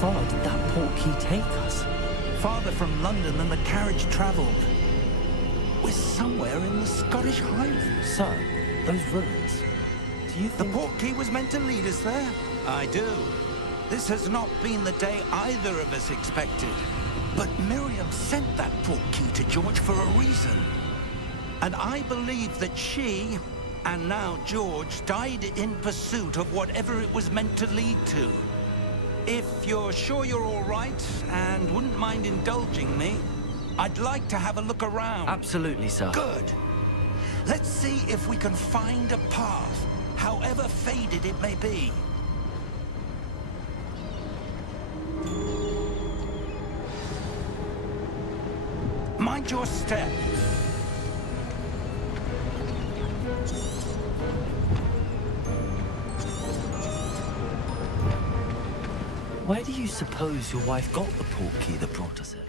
far did that portkey take us? Farther from London than the carriage travelled. We're somewhere in the Scottish Highlands. Sir, those ruins. Do you The think... portkey was meant to lead us there? I do. This has not been the day either of us expected. But Miriam sent that portkey to George for a reason. And I believe that she, and now George, died in pursuit of whatever it was meant to lead to. If you're sure you're all right, and wouldn't mind indulging me, I'd like to have a look around. Absolutely, sir. Good. Let's see if we can find a path, however faded it may be. Mind your step. Where do you suppose your wife got the portkey that brought us here?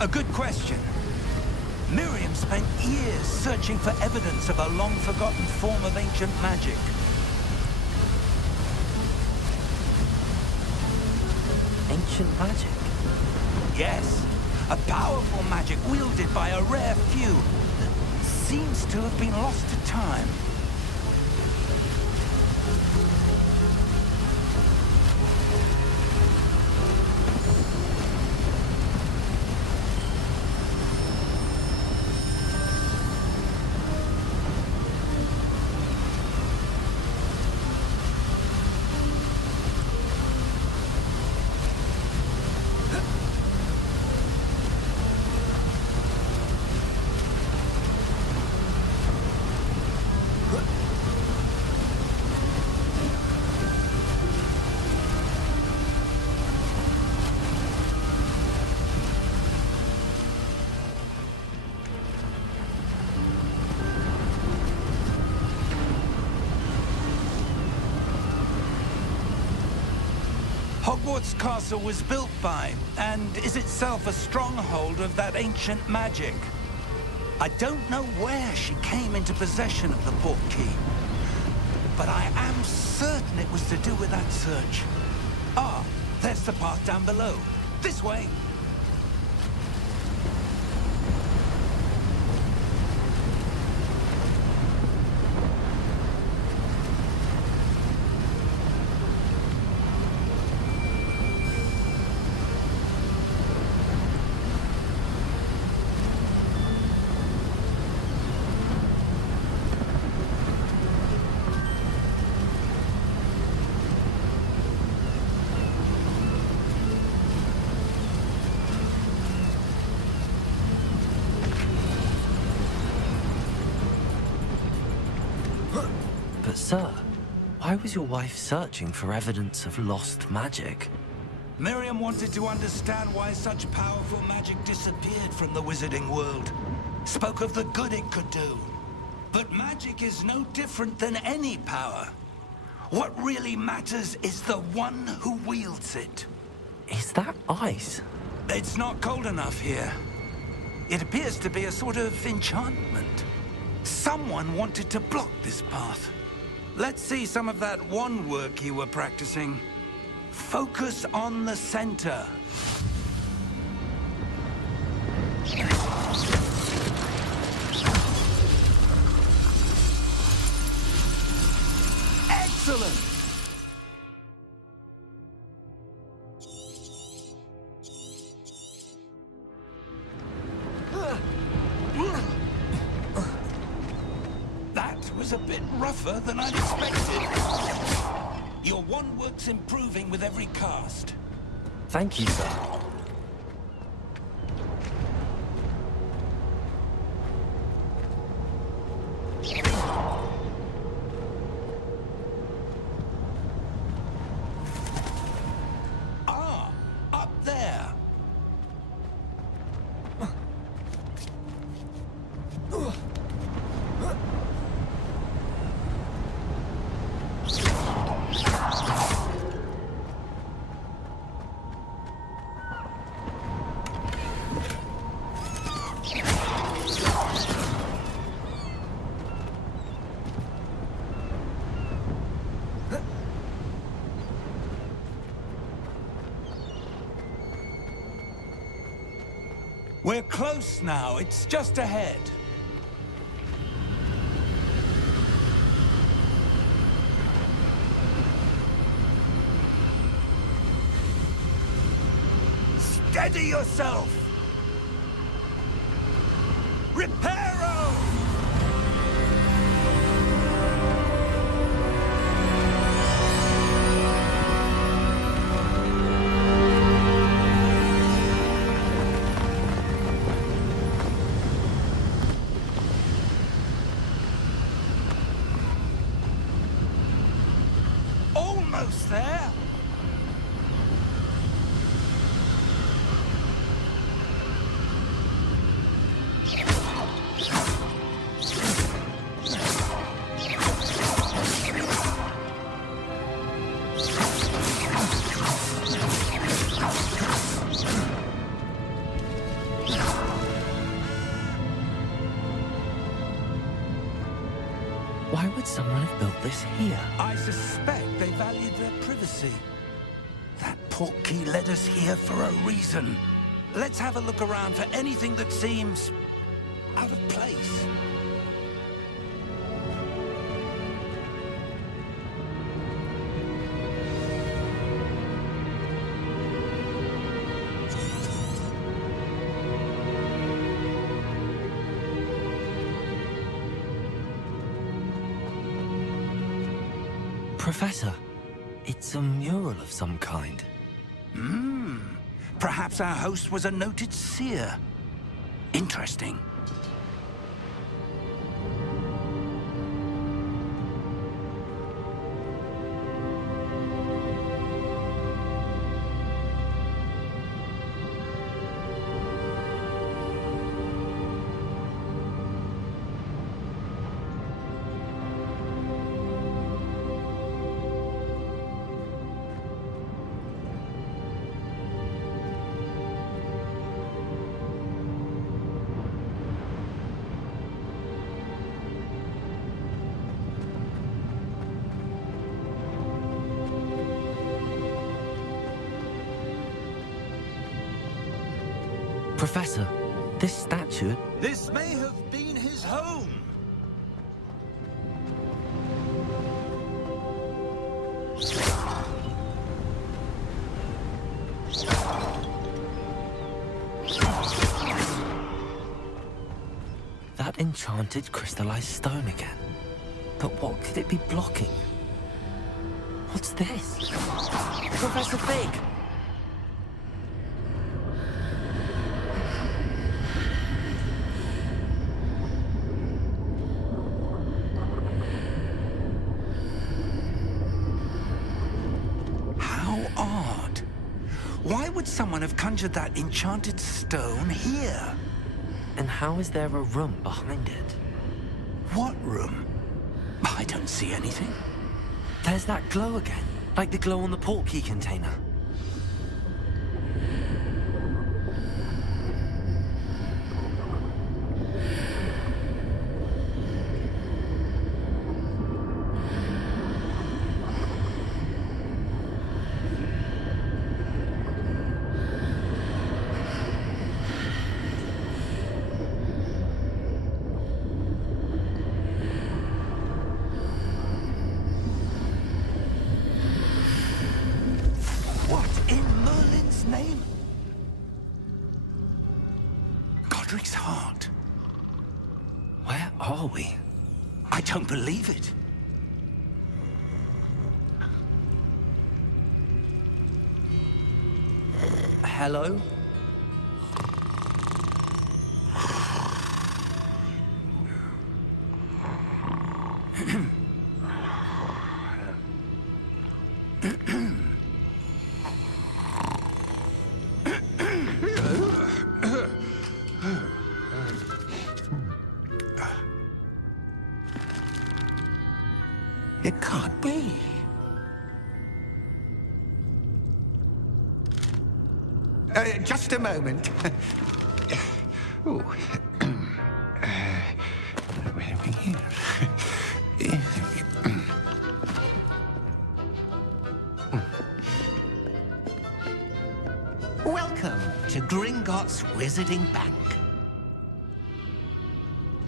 A good question. Miriam spent years searching for evidence of a long-forgotten form of ancient magic. Ancient magic? Yes, a powerful magic wielded by a rare few that seems to have been lost to time. Hogwarts Castle was built by, and is itself a stronghold of that ancient magic. I don't know where she came into possession of the portkey, but I am certain it was to do with that search. Ah, there's the path down below. This way. But sir, why was your wife searching for evidence of lost magic? Miriam wanted to understand why such powerful magic disappeared from the wizarding world. Spoke of the good it could do. But magic is no different than any power. What really matters is the one who wields it. Is that ice? It's not cold enough here. It appears to be a sort of enchantment. Someone wanted to block this path. Let's see some of that wand work you were practicing. Focus on the center. Excellent! That was a bit rougher than I'd expected. Your one work's improving with every cast. Thank you, sir. Ah, up there. We're close now. It's just ahead. Steady yourself! Reparo! Almost there! Why would someone have built this here? I suspect they valued their privacy. That portkey led us here for a reason. Let's have a look around for anything that seems out of place. Professor, it's a mural of some kind. Perhaps our host was a noted seer. Interesting. Professor, this statue... This may have been his home. That enchanted crystallized stone again. But what could it be blocking? What's this? Professor Fig! Why would someone have conjured that enchanted stone here? And how is there a room behind it? What room? I don't see anything. There's that glow again, like the glow on the portkey container. Godric's heart. Where are we? I don't believe it. hello? It can't be. Just a moment. Ooh. Where are we here? Welcome to Gringotts Wizarding Bank.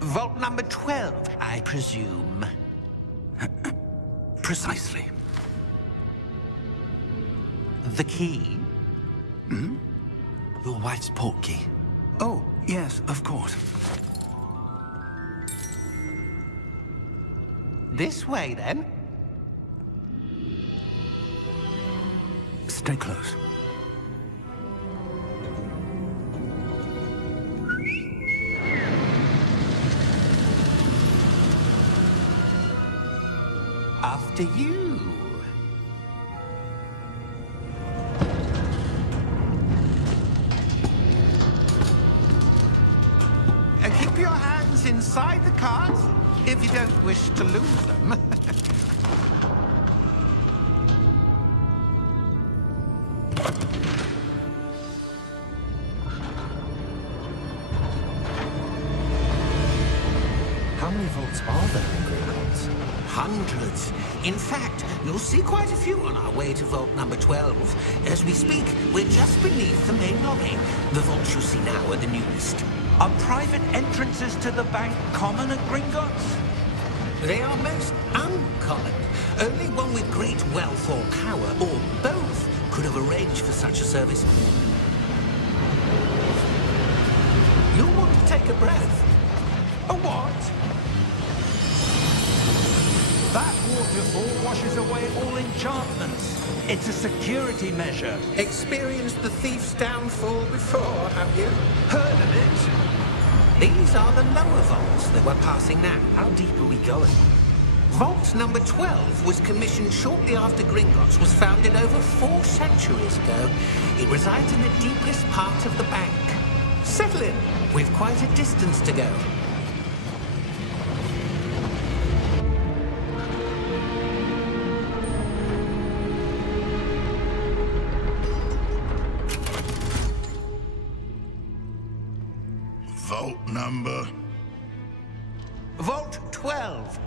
Vault number 12, I presume. Precisely. The key? Hmm? Your wife's portkey. Oh, yes, of course. This way, then. Stay close. After you. Keep your hands inside the cart if you don't wish to lose them. How many vaults are there in Gringotts? Hundreds. In fact, you'll see quite a few on our way to vault number 12. As we speak, we're just beneath the main lobby. The vaults you see now are the newest. Are private entrances to the bank common at Gringotts? They are most uncommon. Only one with great wealth or power, or both, could have arranged for such a service. You'll want to take a breath. A what? That waterfall washes away all enchantments. It's a security measure. Experienced the thief's downfall before, have you? Heard of it? These are the lower vaults that we're passing now. How deep are we going? Vault number 12 was commissioned shortly after Gringotts was founded over 4 centuries ago. It resides in the deepest part of the bank. Settle in. We've quite a distance to go. Vault number? Vault 12.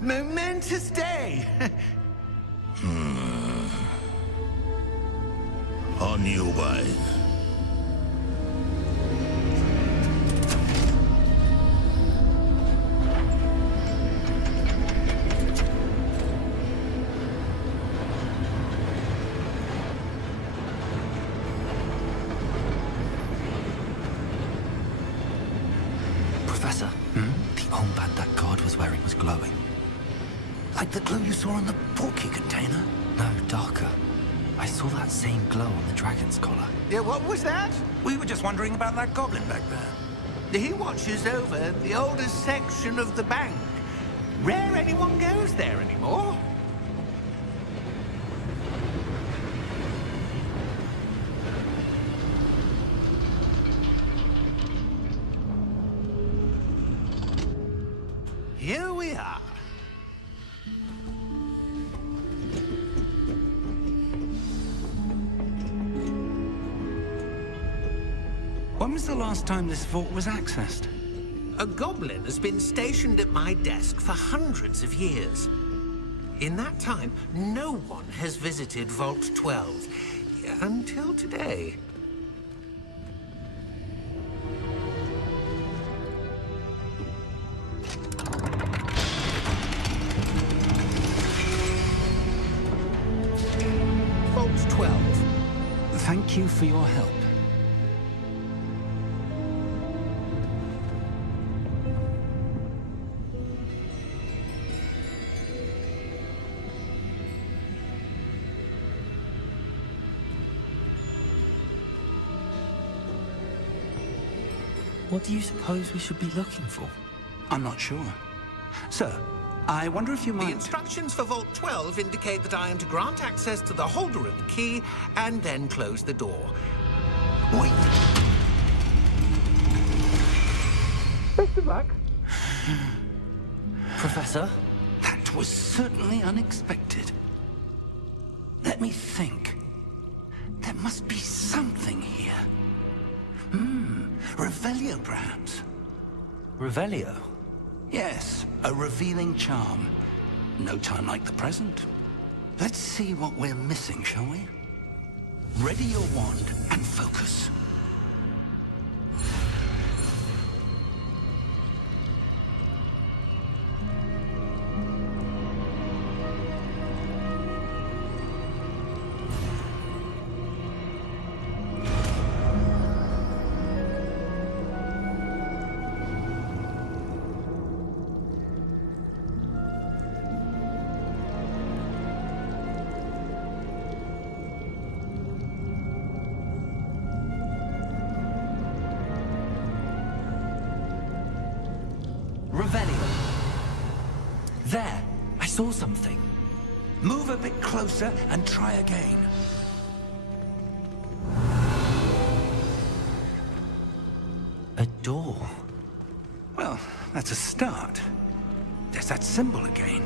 Momentous day. On your way. Professor, the armband that guard was wearing was glowing. Like the glow you saw on the portkey container? No, darker. I saw that same glow on the dragon's collar. Yeah, what was that? We were just wondering about that goblin back there. He watches over the oldest section of the bank. Rare anyone goes there anymore. Here we are. When was the last time this vault was accessed? A goblin has been stationed at my desk for hundreds of years. In that time, no one has visited Vault 12. Until today. Vault 12. Thank you for your help. What do you suppose we should be looking for? I'm not sure. Sir, I wonder if you The might... instructions for Vault 12 indicate that I am to grant access to the holder of the key and then close the door. Wait. Best of luck. Professor? That was certainly unexpected. Let me think. There must be something here. Revelio, perhaps. Revelio? Yes, a revealing charm. No time like the present. Let's see what we're missing, shall we? Ready your wand and focus. Revelio. There! I saw something. Move a bit closer and try again. A door. Well, that's a start. There's that symbol again.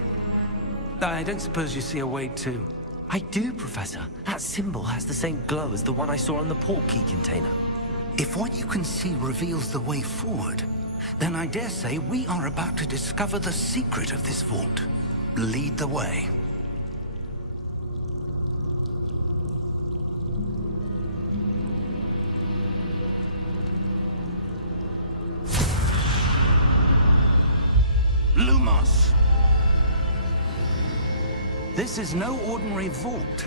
I don't suppose you see a way to... I do, Professor. That symbol has the same glow as the one I saw on the port key container. If what you can see reveals the way forward, then I dare say we are about to discover the secret of this vault. Lead the way. Lumos! This is no ordinary vault.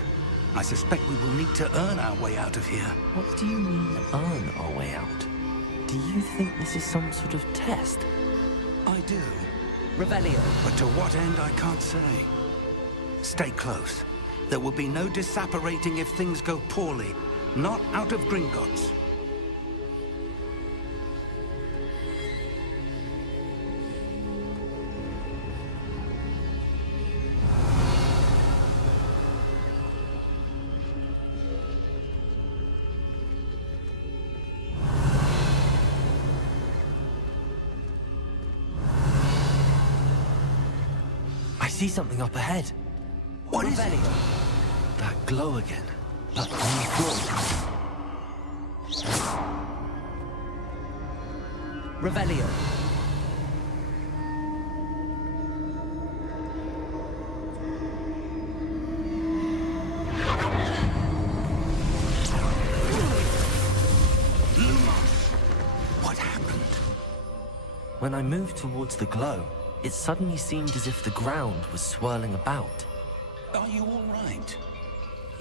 I suspect we will need to earn our way out of here. What do you mean, earn our way out? Do you think this is some sort of test? I do. Revelio. But to what end, I can't say. Stay close. There will be no disapparating if things go poorly. Not out of Gringotts. I see something up ahead. What is Revelio. it? That glow again. But on the floor. Revelio. What happened? When I moved towards the glow, it suddenly seemed as if the ground was swirling about. Are you all right?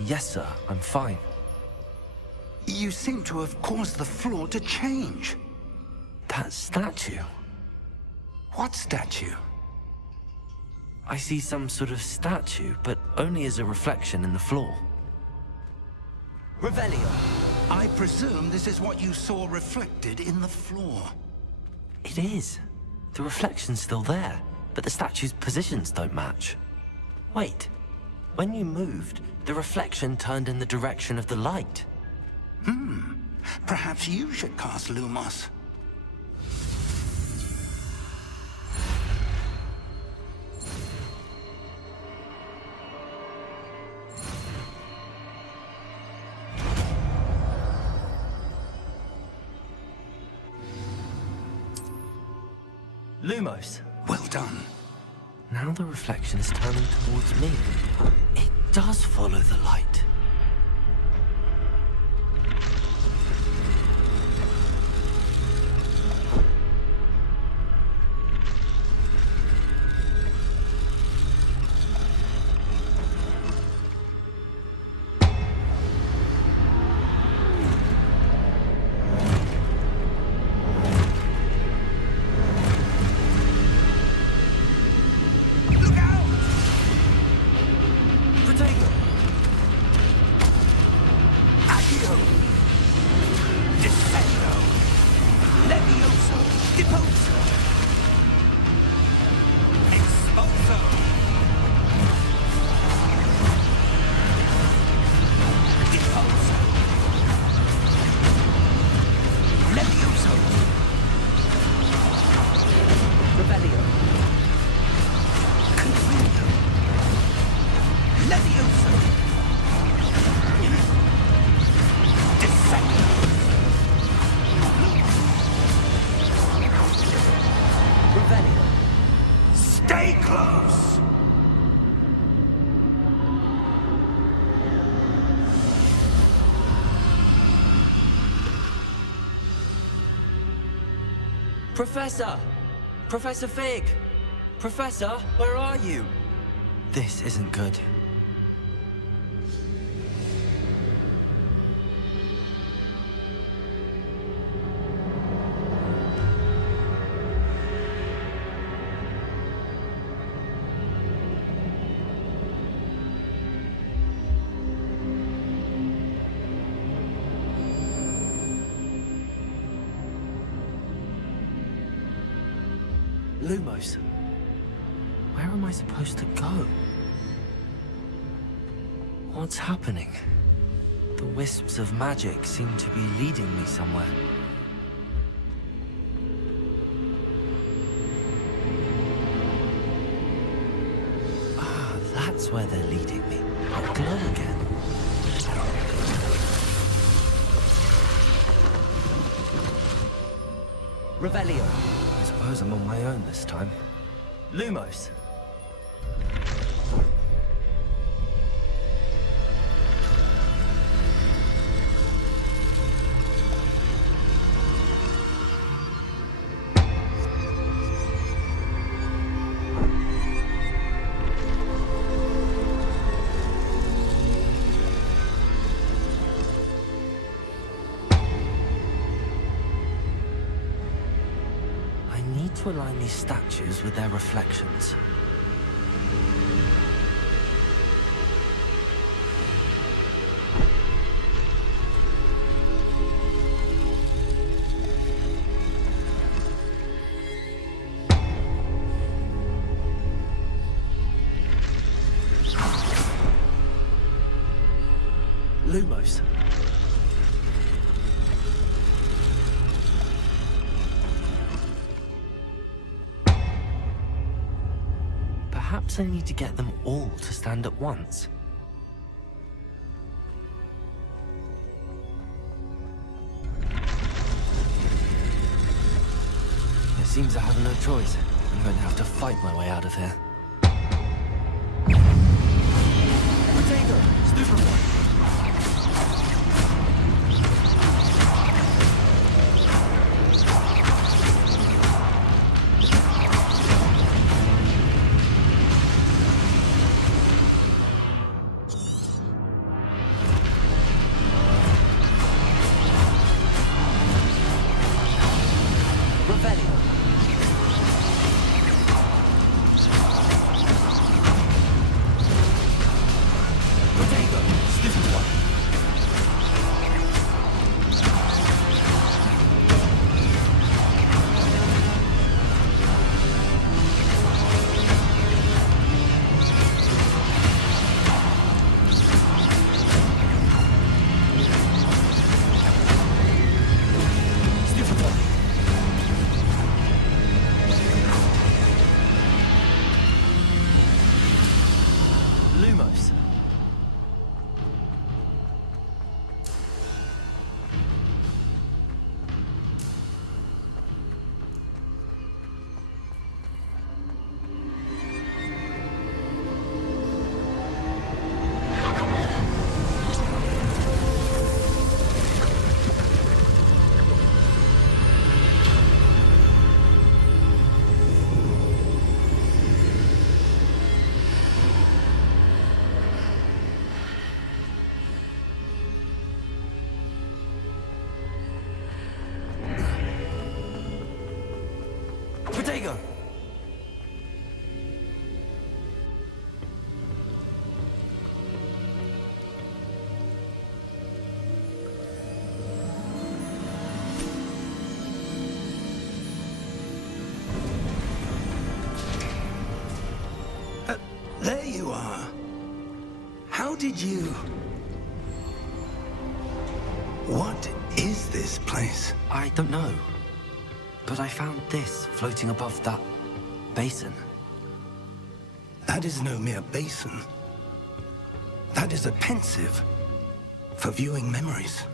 Yes, sir, I'm fine. You seem to have caused the floor to change. That statue. What statue? I see some sort of statue, but only as a reflection in the floor. Revelio. I presume this is what you saw reflected in the floor. It is. The reflection's still there, but the statue's positions don't match. Wait. When you moved, the reflection turned in the direction of the light. Perhaps you should cast Lumos. Lumos. Well done. Now the reflection is turning towards me. It does follow the light. Descendo! Levio! Deposo! Expulso! Deposo! Levioso! Revelio. Confringo! Levioso! Descendo! Revelio. Stay close! Professor! Professor Fig! Professor, where are you? This isn't good. Lumos, where am I supposed to go? What's happening? The wisps of magic seem to be leading me somewhere. Ah, that's where they're leading me. I'll glow again. Revelio. I suppose I'm on my own this time. Lumos. To align these statues with their reflections. Lumos. Perhaps I need to get them all to stand at once. It seems I have no choice. I'm going to have to fight my way out of here. Potato! Stupid one! Potato! did you? What is this place? I don't know. But I found this floating above that basin. That is no mere basin. That is a pensive for viewing memories.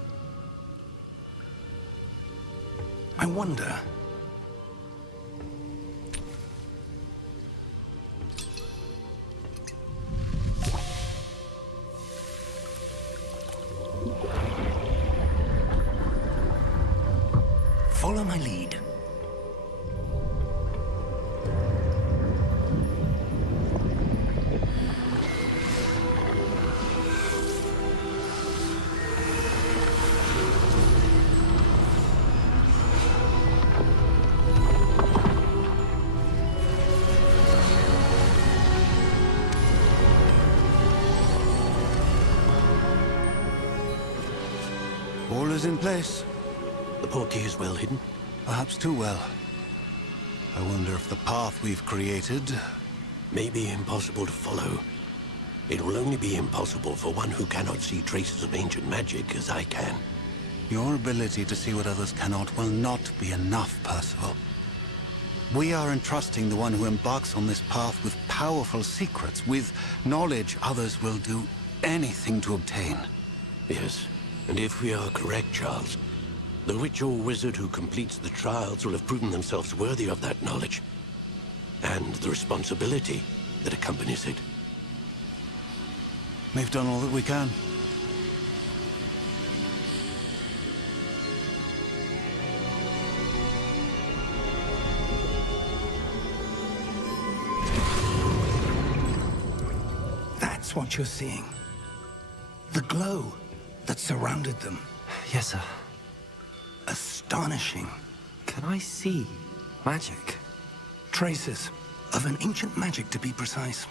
I wonder... Follow my lead. All is in place. The portkey is well hidden. Perhaps too well. I wonder if the path we've created... May be impossible to follow. It will only be impossible for one who cannot see traces of ancient magic as I can. Your ability to see what others cannot will not be enough, Percival. We are entrusting the one who embarks on this path with powerful secrets, with knowledge others will do anything to obtain. Yes, and if we are correct, Charles, the witch or wizard who completes the trials will have proven themselves worthy of that knowledge, and the responsibility that accompanies it. We've done all that we can. That's what you're seeing. The glow that surrounded them. Yes, sir. Astonishing. Can I see magic? Traces of an ancient magic, to be precise.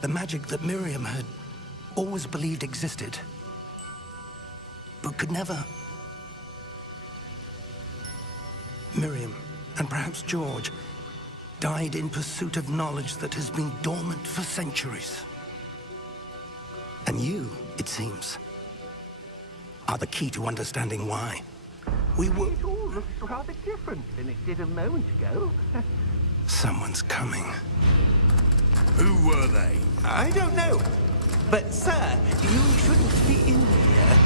The magic that Miriam had always believed existed, but could never. Miriam, and perhaps George, died in pursuit of knowledge that has been dormant for centuries. And you, it seems, are the key to understanding why. We were... It all looks rather different than it did a moment ago. Someone's coming. Who were they? I don't know. But, sir, you shouldn't be in here.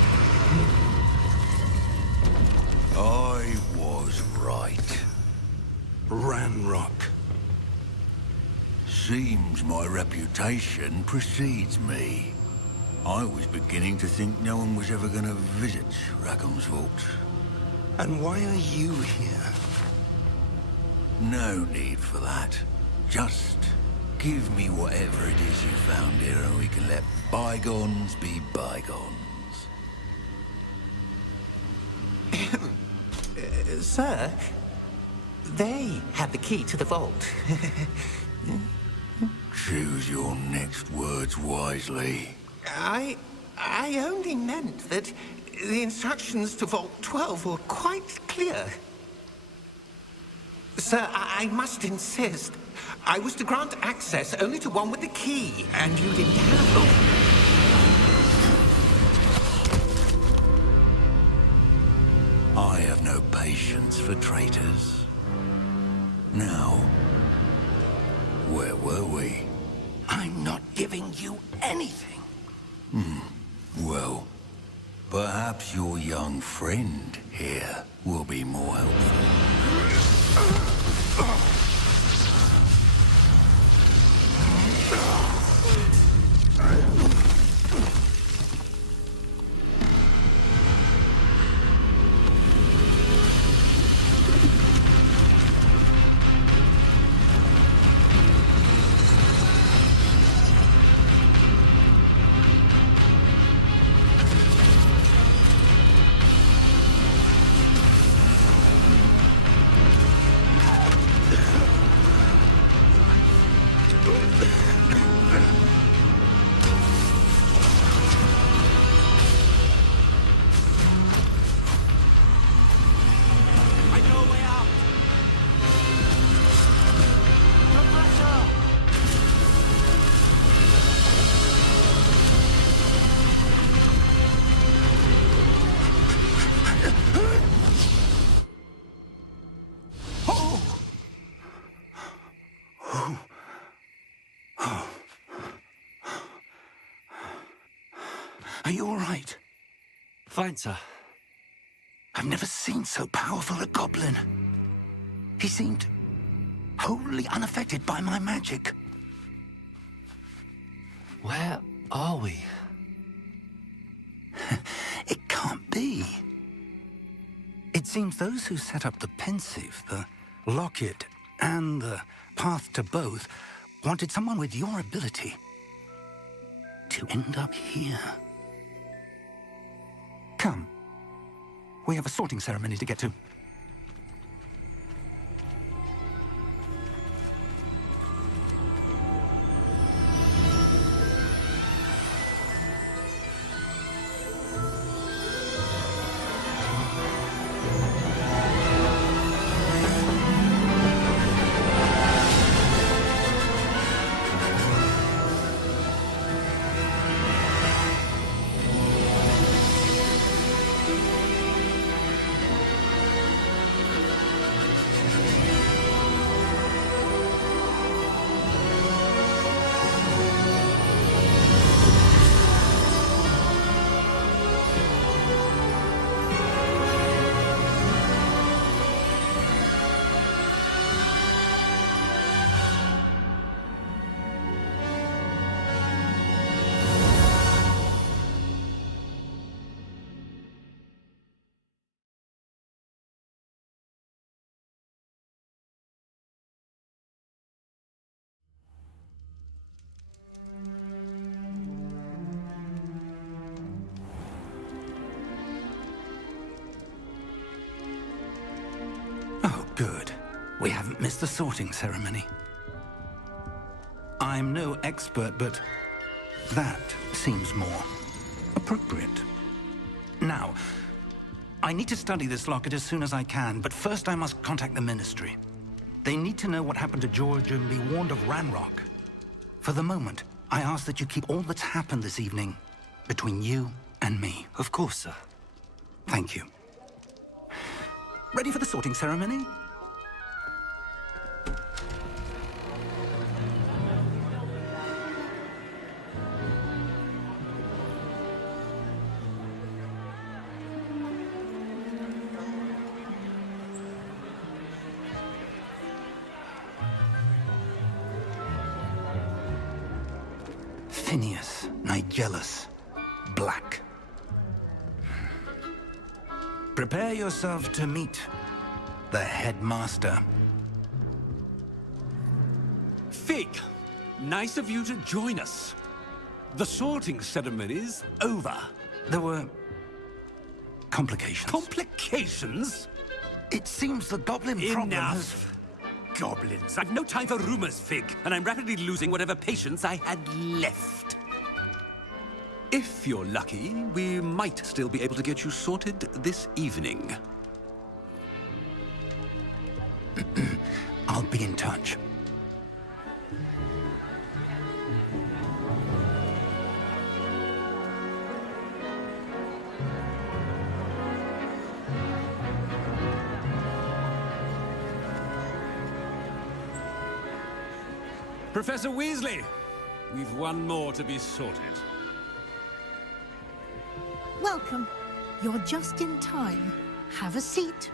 I was right. Ranrock. Seems my reputation precedes me. I was beginning to think no one was ever going to visit Rackham's vault. And why are you here? No need for that. Just give me whatever it is you found here and we can let bygones be bygones. Sir, they had the key to the vault. Choose your next words wisely. I only meant that the instructions to Vault 12 were quite clear. Sir, I must insist. I was to grant access only to one with the key, and you didn't have... I have no patience for traitors. Now, where were we? I'm not giving you anything. Well, perhaps your young friend here will be more helpful. Are you all right? Fine, sir. I've never seen so powerful a goblin. He seemed wholly unaffected by my magic. Where are we? It can't be. It seems those who set up the pensive, the locket, and the path to both wanted someone with your ability to end up here. Come. We have a sorting ceremony to get to. Oh, good. We haven't missed the sorting ceremony. I'm no expert, but that seems more appropriate. Now, I need to study this locket as soon as I can, but first I must contact the Ministry. They need to know what happened to George and be warned of Ranrock. For the moment, I ask that you keep all that's happened this evening between you and me. Of course, sir. Thank you. Ready for the sorting ceremony? Phineas, Nigellus, Black. Prepare yourself to meet the headmaster. Fig, nice of you to join us. The sorting ceremony's over. There were complications. Complications? It seems the goblin problem has... Enough. Goblins. I've no time for rumors, Fig, and I'm rapidly losing whatever patience I had left. If you're lucky, we might still be able to get you sorted this evening. I'll be in touch. Professor Weasley, we've one more to be sorted. Welcome. You're just in time. Have a seat.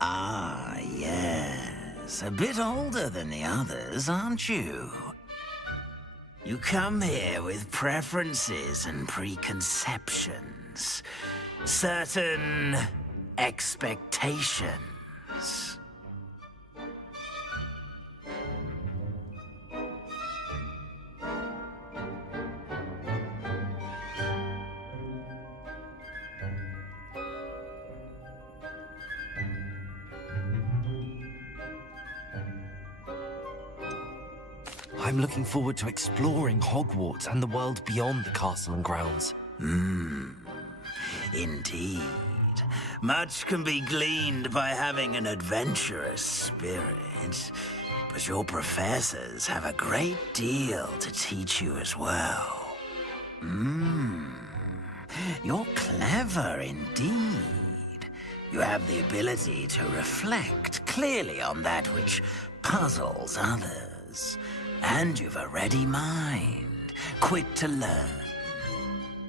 Ah, yes. A bit older than the others, aren't you? You come here with preferences and preconceptions. Certain expectations. I'm looking forward to exploring Hogwarts and the world beyond the castle and grounds. Indeed. Much can be gleaned by having an adventurous spirit, but your professors have a great deal to teach you as well. You're clever indeed. You have the ability to reflect clearly on that which puzzles others. And you've a ready mind, quick to learn.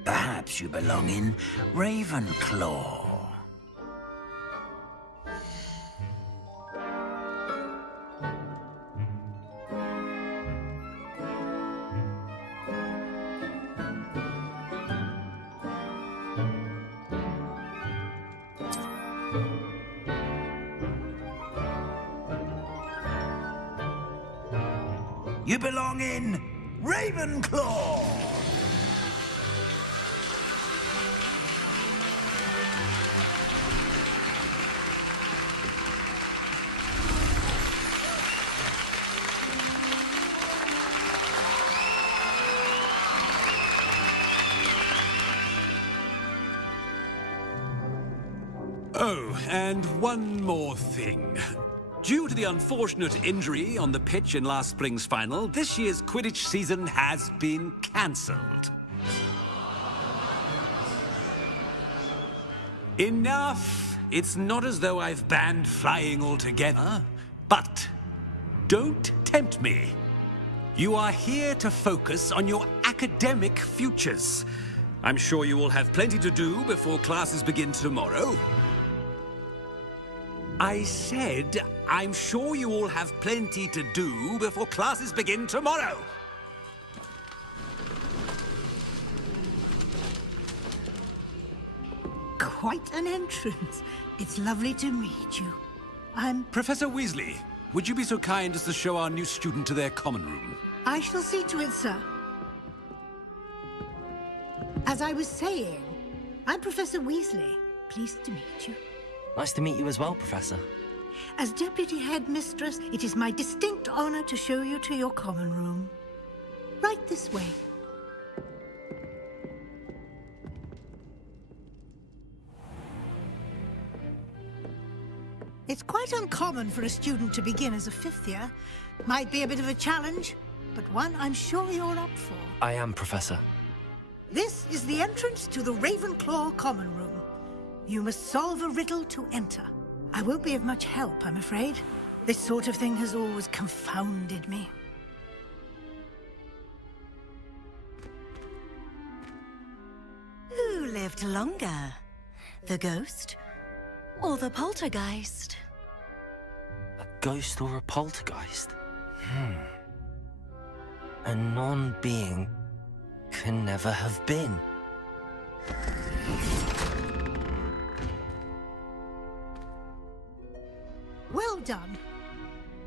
Perhaps you belong in Ravenclaw. You belong in Ravenclaw! Oh, and one more thing. Due to the unfortunate injury on the pitch in last spring's final, this year's Quidditch season has been cancelled. Enough! It's not as though I've banned flying altogether, but don't tempt me. You are here to focus on your academic futures. I'm sure you will have plenty to do before classes begin tomorrow. I said, I'm sure you all have plenty to do before classes begin tomorrow. Quite an entrance. It's lovely to meet you. I'm... Professor Weasley, would you be so kind as to show our new student to their common room? I shall see to it, sir. As I was saying, I'm Professor Weasley. Pleased to meet you. Nice to meet you as well, Professor. As Deputy Headmistress, it is my distinct honor to show you to your common room. Right this way. It's quite uncommon for a student to begin as a fifth year. Might be a bit of a challenge, but one I'm sure you're up for. I am, Professor. This is the entrance to the Ravenclaw common room. You must solve a riddle to enter. I won't be of much help, I'm afraid. This sort of thing has always confounded me. Who lived longer? The ghost or the poltergeist? A ghost or a poltergeist? A non-being can never have been. Well done.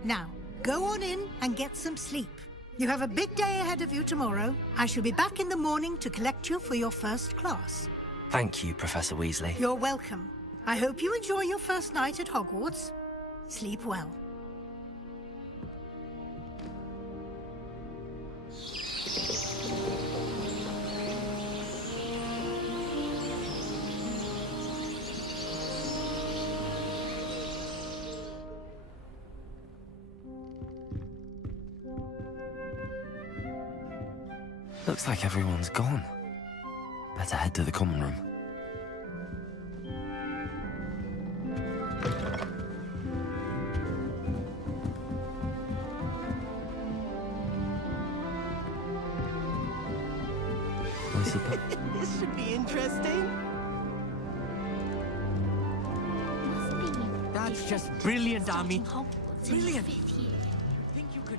Now, go on in and get some sleep. You have a big day ahead of you tomorrow. I shall be back in the morning to collect you for your first class. Thank you, Professor Weasley. You're welcome. I hope you enjoy your first night at Hogwarts. Sleep well. Looks like everyone's gone. Better head to the common room. This should be interesting. That's just brilliant, Army. Brilliant. Think you could...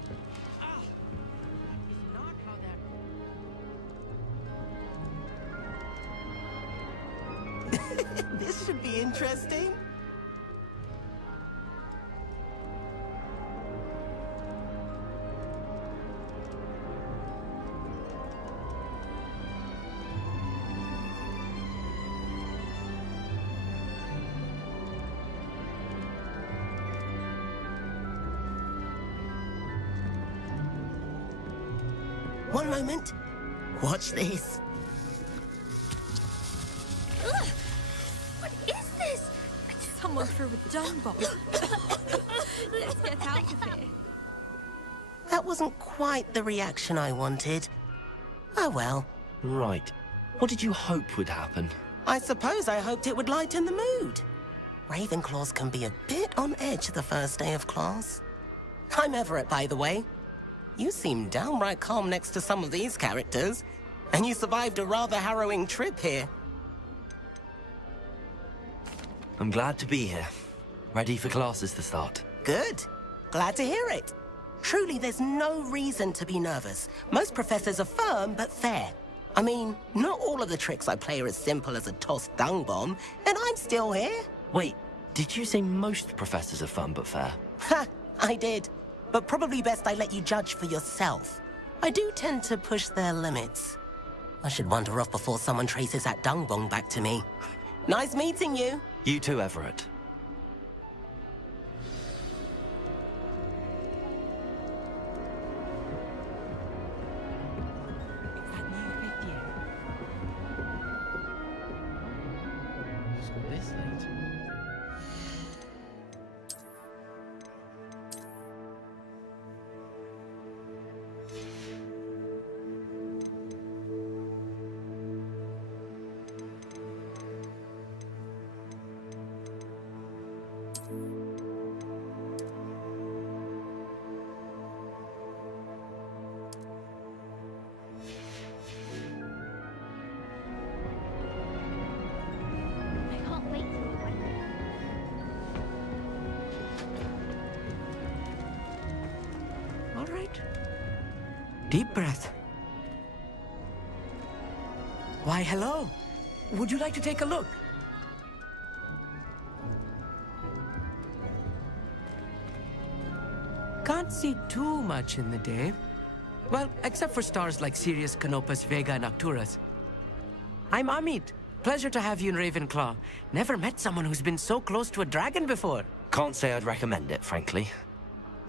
This should be interesting. One moment. Watch this. Ugh! What is this? Someone threw a dung bomb. Let's get out of here. That wasn't quite the reaction I wanted. Oh well. Right. What did you hope would happen? I suppose I hoped it would lighten the mood. Ravenclaws can be a bit on edge the first day of class. I'm Everett, by the way. You seem downright calm next to some of these characters, and you survived a rather harrowing trip here. I'm glad to be here. Ready for classes to start. Good. Glad to hear it. Truly, there's no reason to be nervous. Most professors are firm but fair. I mean, not all of the tricks I play are as simple as a tossed dung bomb, and I'm still here. Wait, did you say most professors are fun but fair? Ha! I did. But probably best I let you judge for yourself. I do tend to push their limits. I should wander off before someone traces that dung bomb back to me. Nice meeting you. You too, Everett. Deep breath. Why, hello. Would you like to take a look? Can't see too much in the day. Well, except for stars like Sirius, Canopus, Vega, and Arcturus. I'm Amit. Pleasure to have you in Ravenclaw. Never met someone who's been so close to a dragon before. Can't say I'd recommend it, frankly.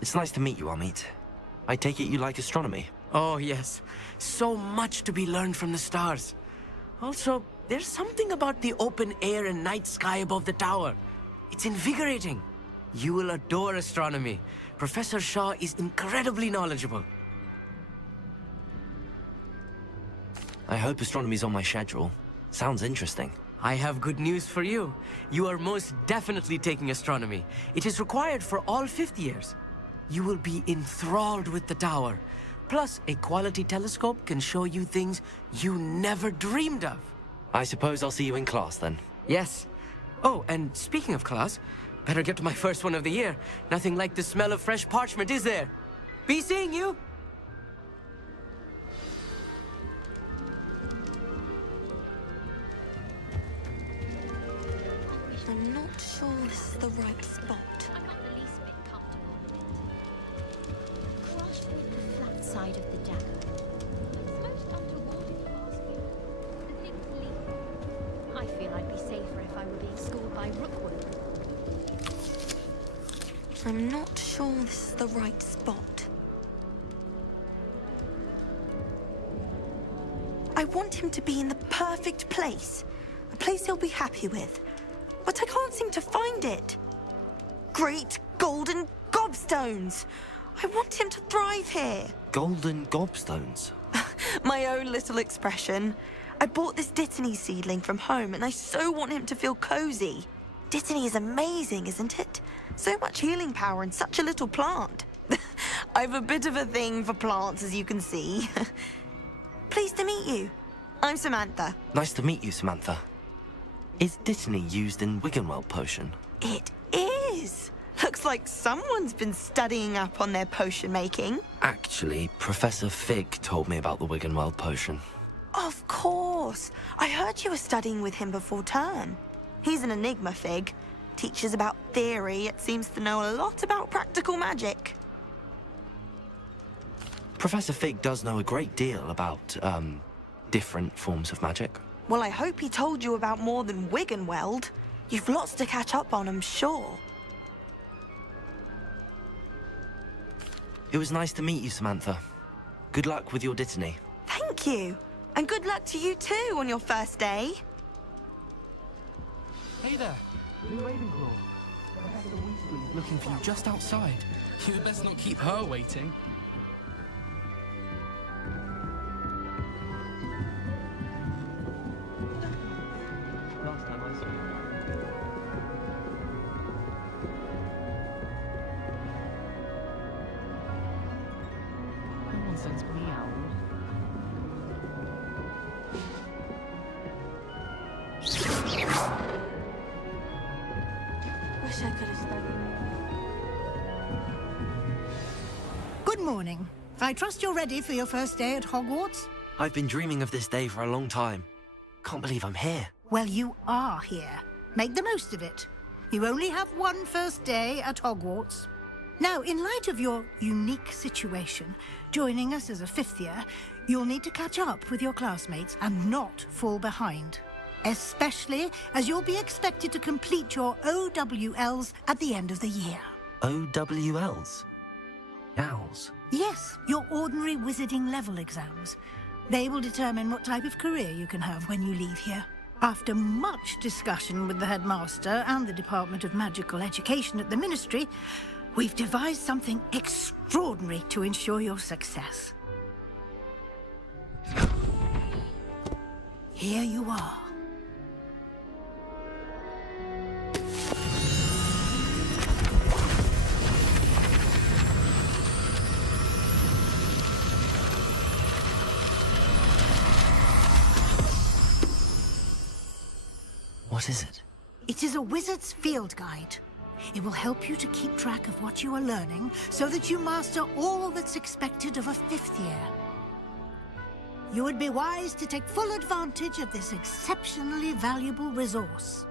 It's nice to meet you, Amit. I take it you like astronomy? Oh, yes. So much to be learned from the stars. Also, there's something about the open air and night sky above the tower. It's invigorating. You will adore astronomy. Professor Shaw is incredibly knowledgeable. I hope astronomy's on my schedule. Sounds interesting. I have good news for you. You are most definitely taking astronomy. It is required for all fifth years. You will be enthralled with the tower. Plus, a quality telescope can show you things you never dreamed of. I suppose I'll see you in class then. Yes. Oh, and speaking of class, better get to my first one of the year. Nothing like the smell of fresh parchment, is there? Be seeing you! I'm not sure this is the right spot. I'm not the least bit comfortable with it. Crushed with the flat side of the dagger. It's most untoward if you ask me. The thing's leaking. I feel I'd be safer if I were being schooled by Rookwood. I'm not sure this is the right spot. I want him to be in the perfect place. A place he'll be happy with. But I can't seem to find it. Great golden gobstones! I want him to thrive here. Golden gobstones? My own little expression. I bought this Dittany seedling from home and I so want him to feel cozy. Dittany is amazing, isn't it? So much healing power in such a little plant. I've a bit of a thing for plants, as you can see. Pleased to meet you. I'm Samantha. Nice to meet you, Samantha. Is Dittany used in Wiggenweld potion? It is. Looks like someone's been studying up on their potion making. Actually, Professor Fig told me about the Wiggenweld potion. Of course. I heard you were studying with him before term. He's an enigma, Fig. Teaches about theory, yet seems to know a lot about practical magic. Professor Fig does know a great deal about, different forms of magic. Well, I hope he told you about more than Wiggenweld. You've lots to catch up on, I'm sure. It was nice to meet you, Samantha. Good luck with your Dittany. Thank you. And good luck to you too on your first day. Hey there. New Ravenclaw. Professor Weasley's looking for you just outside. You'd best not keep her waiting. Wish I could have studied. Good morning. I trust you're ready for your first day at Hogwarts? I've been dreaming of this day for a long time. Can't believe I'm here. Well, you are here. Make the most of it. You only have one first day at Hogwarts. Now, in light of your unique situation, joining us as a fifth year, you'll need to catch up with your classmates and not fall behind. Especially as you'll be expected to complete your OWLs at the end of the year. OWLs? Owls? Yes, your ordinary wizarding level exams. They will determine what type of career you can have when you leave here. After much discussion with the headmaster and the Department of Magical Education at the Ministry, we've devised something extraordinary to ensure your success. Here you are. What is it? It is a wizard's field guide. It will help you to keep track of what you are learning so that you master all that's expected of a fifth year. You would be wise to take full advantage of this exceptionally valuable resource.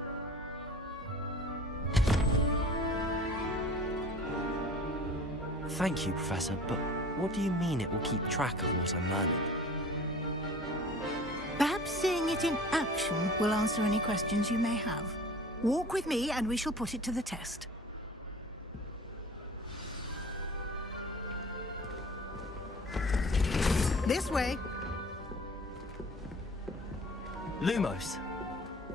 Thank you, Professor, but what do you mean it will keep track of what I'm learning? Perhaps seeing it in action will answer any questions you may have. Walk with me and we shall put it to the test. This way. Lumos.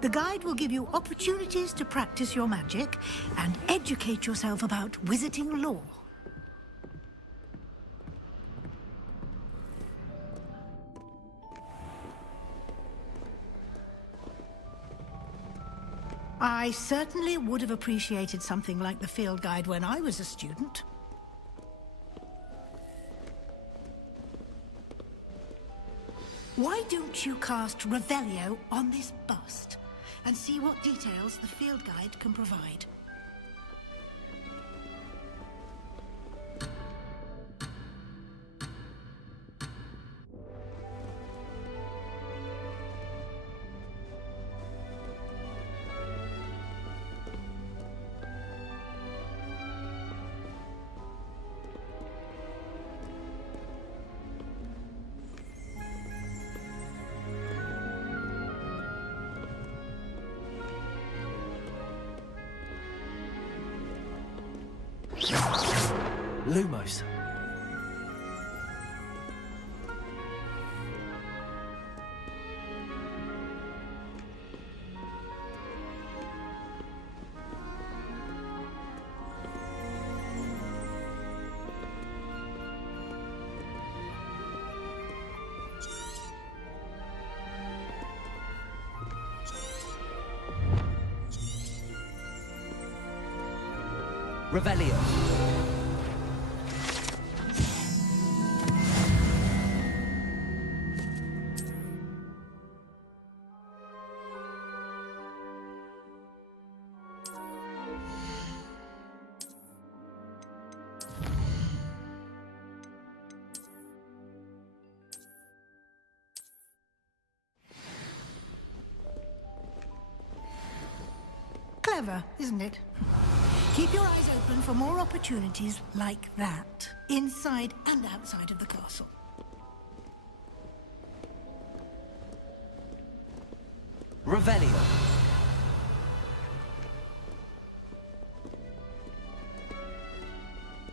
The guide will give you opportunities to practice your magic and educate yourself about wizarding lore. I certainly would have appreciated something like the field guide when I was a student. Why don't you cast Revelio on this bust and see what details the field guide can provide? Lumos. Revelio. Clever, isn't it? Keep your eyes open for more opportunities like that, inside and outside of the castle. Revelio.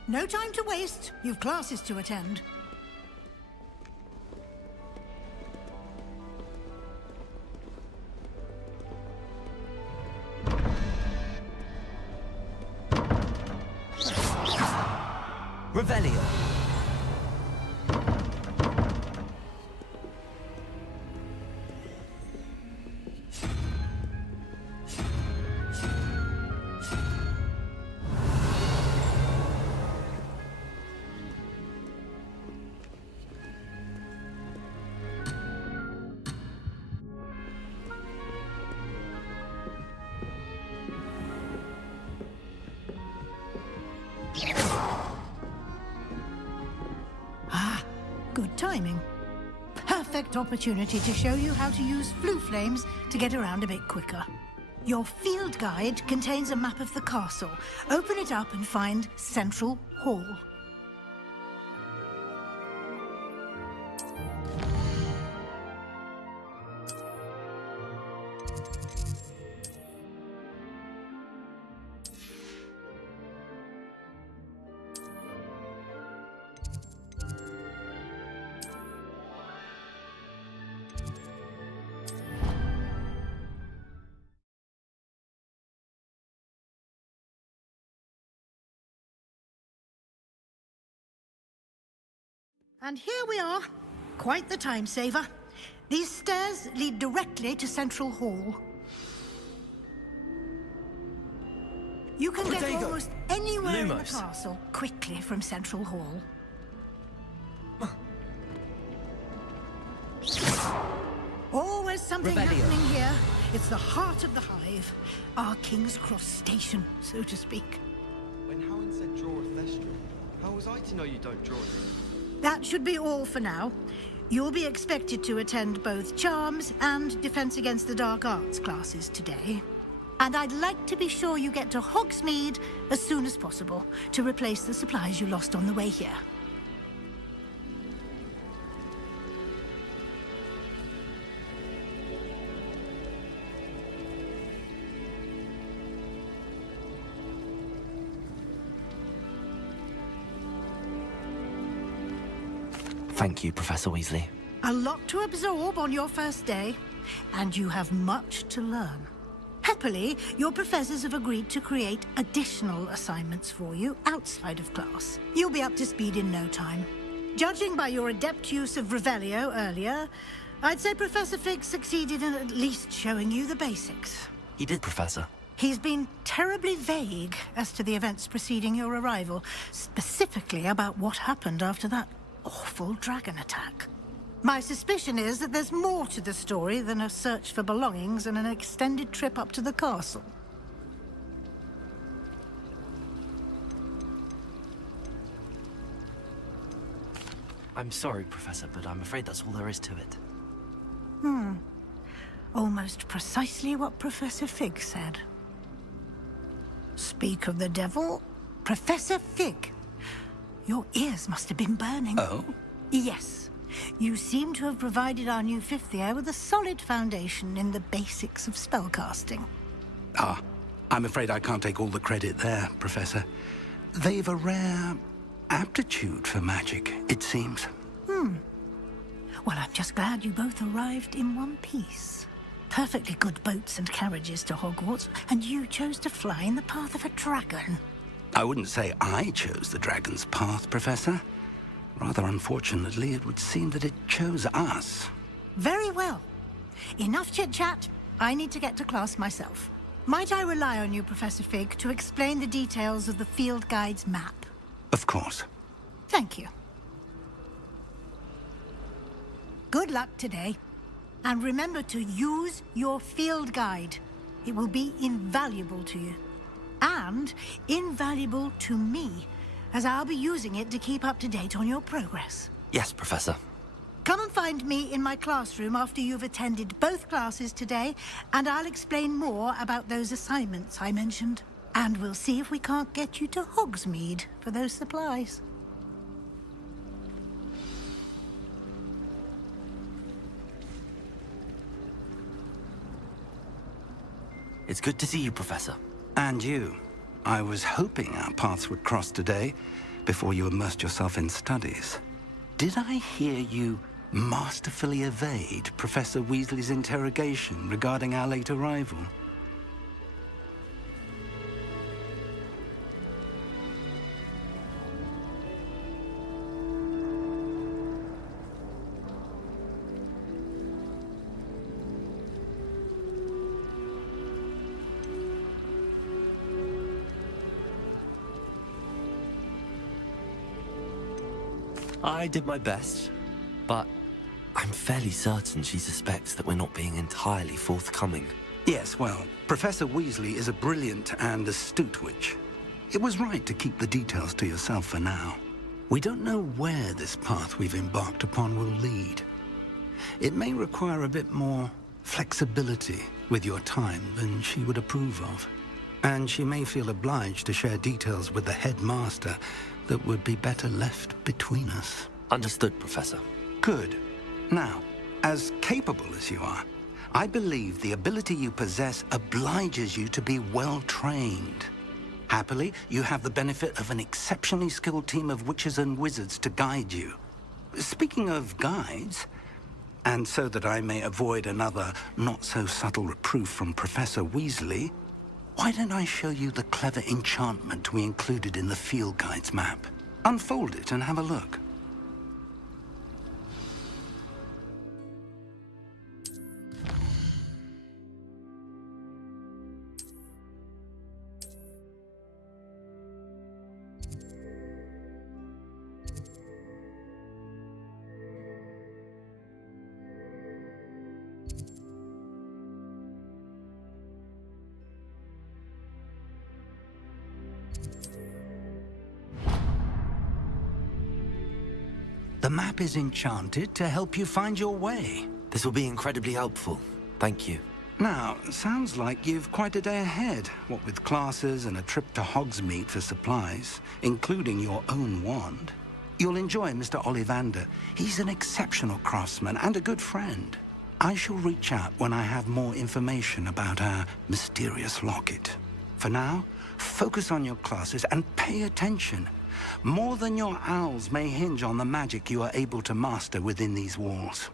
No time to waste. You've classes to attend. Revelio. Ah, good timing. Perfect opportunity to show you how to use flue flames to get around a bit quicker. Your field guide contains a map of the castle. Open it up and find Central Hall. And here we are. Quite the time saver. These stairs lead directly to Central Hall. You can get almost anywhere in the castle quickly from Central Hall. Always something happening here. It's the heart of the hive. Our King's Cross station, so to speak. When Howard said draw a vestry, how was I to know you don't draw it? That should be all for now. You'll be expected to attend both Charms and Defense Against the Dark Arts classes today. And I'd like to be sure you get to Hogsmeade as soon as possible to replace the supplies you lost on the way here. Thank you, Professor Weasley. A lot to absorb on your first day, and you have much to learn. Happily, your professors have agreed to create additional assignments for you outside of class. You'll be up to speed in no time. Judging by your adept use of Revelio earlier, I'd say Professor Fig succeeded in at least showing you the basics. He did, Professor. He's been terribly vague as to the events preceding your arrival, specifically about what happened after that awful dragon attack. My suspicion is that there's more to the story than a search for belongings and an extended trip up to the castle. I'm sorry, Professor, but I'm afraid that's all there is to it. Almost precisely what Professor Fig said. Speak of the devil, Professor Fig. Your ears must have been burning. Oh? Yes. You seem to have provided our new fifth year with a solid foundation in the basics of spellcasting. Ah, I'm afraid I can't take all the credit there, Professor. They've a rare aptitude for magic, it seems. Well, I'm just glad you both arrived in one piece. Perfectly good boats and carriages to Hogwarts, and you chose to fly in the path of a dragon. I wouldn't say I chose the dragon's path, Professor. Rather unfortunately, it would seem that it chose us. Very well. Enough chit-chat. I need to get to class myself. Might I rely on you, Professor Fig, to explain the details of the field guide's map? Of course. Thank you. Good luck today. And remember to use your field guide. It will be invaluable to you. And invaluable to me, as I'll be using it to keep up to date on your progress. Yes, Professor. Come and find me in my classroom after you've attended both classes today, and I'll explain more about those assignments I mentioned. And we'll see if we can't get you to Hogsmeade for those supplies. It's good to see you, Professor. And you. I was hoping our paths would cross today, before you immersed yourself in studies. Did I hear you masterfully evade Professor Weasley's interrogation regarding our late arrival? I did my best, but I'm fairly certain she suspects that we're not being entirely forthcoming. Yes, well, Professor Weasley is a brilliant and astute witch. It was right to keep the details to yourself for now. We don't know where this path we've embarked upon will lead. It may require a bit more flexibility with your time than she would approve of. And she may feel obliged to share details with the headmaster that would be better left between us. Understood, Professor. Good. Now, as capable as you are, I believe the ability you possess obliges you to be well trained. Happily, you have the benefit of an exceptionally skilled team of witches and wizards to guide you. Speaking of guides, and so that I may avoid another not-so-subtle reproof from Professor Weasley, why don't I show you the clever enchantment we included in the field guide's map? Unfold it and have a look. The map is enchanted to help you find your way. This will be incredibly helpful. Thank you. Now, sounds like you've quite a day ahead, what with classes and a trip to Hogsmeade for supplies, including your own wand. You'll enjoy Mr. Ollivander. He's an exceptional craftsman and a good friend. I shall reach out when I have more information about our mysterious locket. For now, focus on your classes and pay attention. More than your owls may hinge on the magic you are able to master within these walls.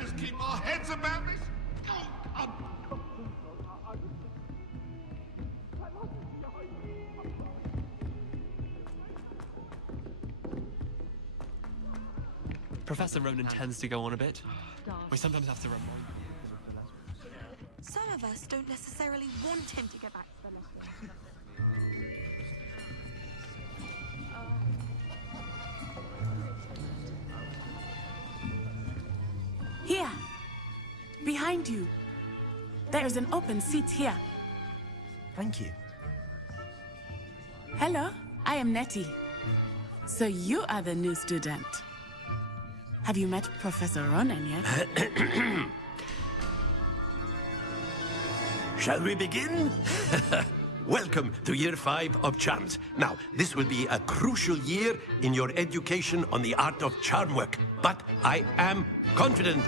Just keep our heads about this. Professor Ronan tends to go on a bit. We sometimes have to remind Some of us don't necessarily want him to get back to the lesson. Here, behind you. There is an open seat here. Thank you. Hello, I am Nettie. So you are the new student. Have you met Professor Ronan yet? Shall we begin? Welcome to Year 5 of Charms. Now, this will be a crucial year in your education on the art of charm work. But I am confident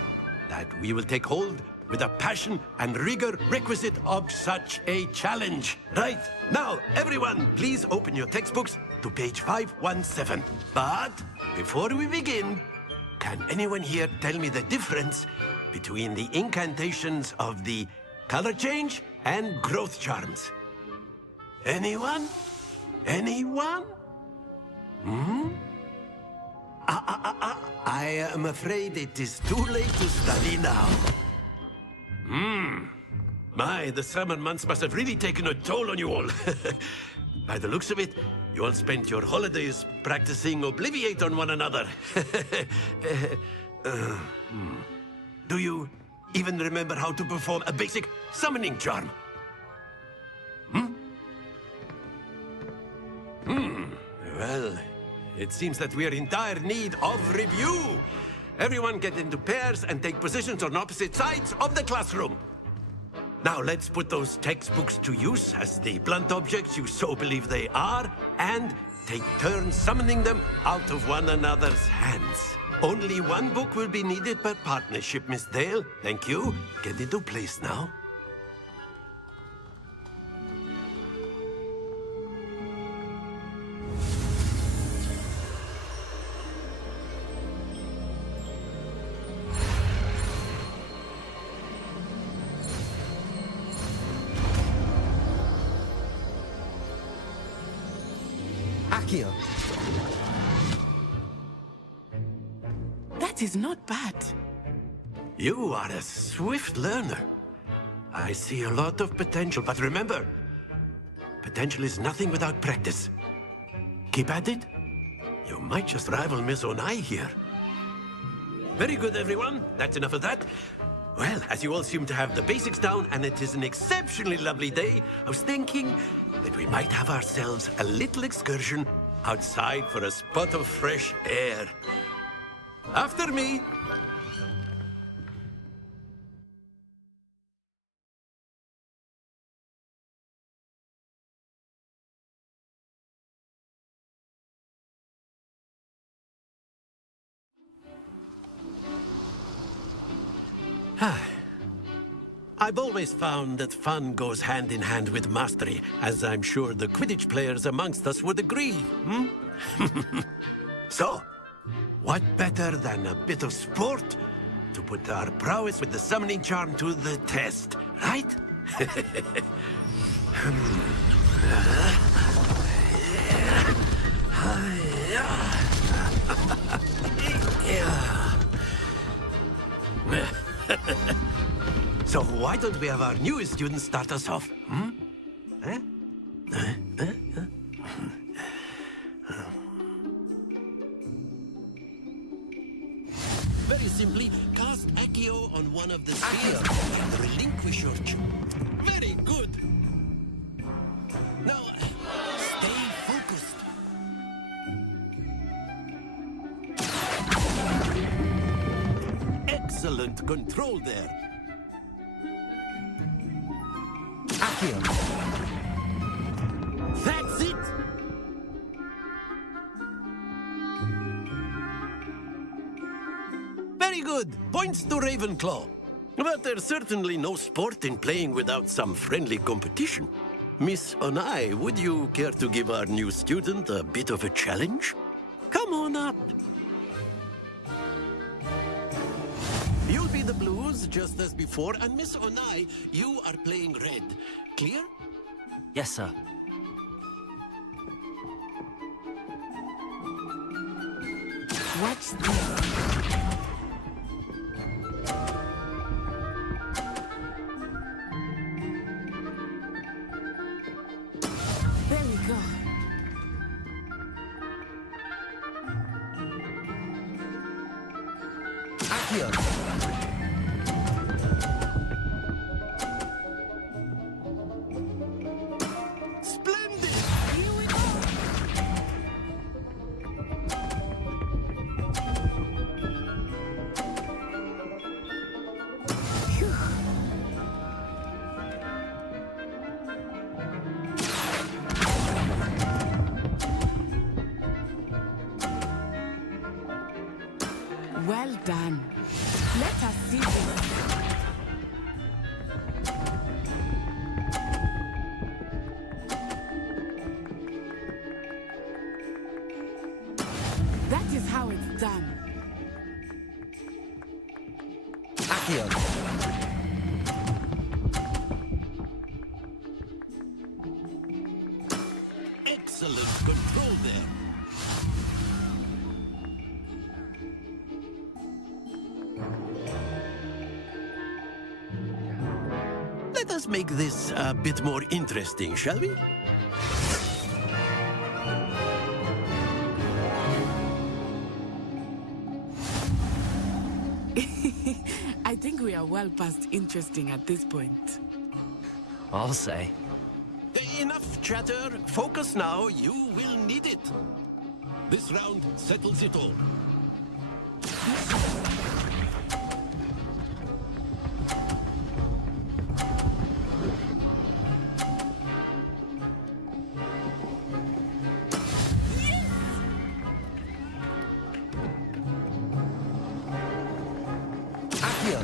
that we will take hold with a passion and rigor requisite of such a challenge. Right, now, everyone, please open your textbooks to page 517. But before we begin, can anyone here tell me the difference between the incantations of the color change and growth charms? Anyone? Anyone? I am afraid it is too late to study now. My, the summer months must have really taken a toll on you all. By the looks of it, you all spent your holidays practicing Obliviate on one another. Do you even remember how to perform a basic summoning charm? Well, it seems that we are in dire need of review. Everyone get into pairs and take positions on opposite sides of the classroom. Now let's put those textbooks to use as the blunt objects you so believe they are, and take turns summoning them out of one another's hands. Only one book will be needed per partnership, Miss Dale. Thank you. Get into place now. Akio. That is not bad. You are a swift learner. I see a lot of potential, but remember, potential is nothing without practice. Keep at it. You might just rival Miss Onai here. Very good, everyone. That's enough of that. Well, as you all seem to have the basics down, and it is an exceptionally lovely day, I was thinking that we might have ourselves a little excursion outside for a spot of fresh air. After me. I've always found that fun goes hand in hand with mastery, as I'm sure the Quidditch players amongst us would agree, So, what better than a bit of sport to put our prowess with the summoning charm to the test, right? So why don't we have our newest student start us off? Very simply, cast Accio on one of the spheres and relinquish your... Very good! Now, stay focused. Excellent control there. Accio. That's it! Very good. Points to Ravenclaw. But there's certainly no sport in playing without some friendly competition. Miss Onai, would you care to give our new student a bit of a challenge? Come on up. You'll be the blues, just as before, and Miss Onai, you are playing red. Clear? Yes, sir. Watch this. There we go. Akio. Splendid! Here we go. Phew. Well done. Let us see this. That is how it's done. Akio. Excellent control there. Let us make this a bit more interesting, shall we? I think we are well past interesting at this point. I'll say. Enough chatter. Focus now. You will need it. This round settles it all. Accio.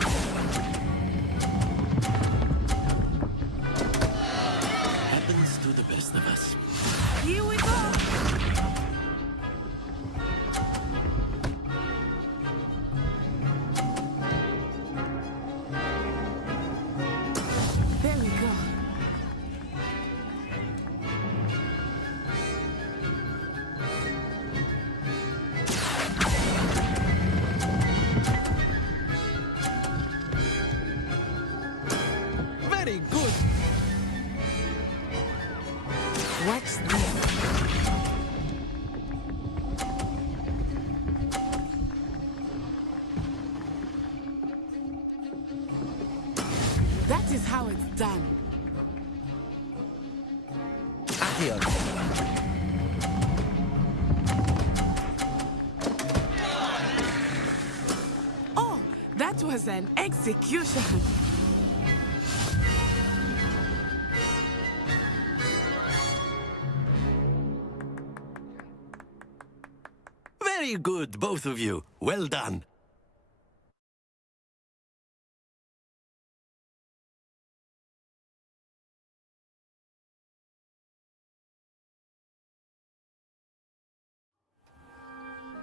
Happens to the best of us. Here we go. There we go. Very good. What's this? That is how it's done. Accio. Oh, that was an execution. Very good, both of you. Well done.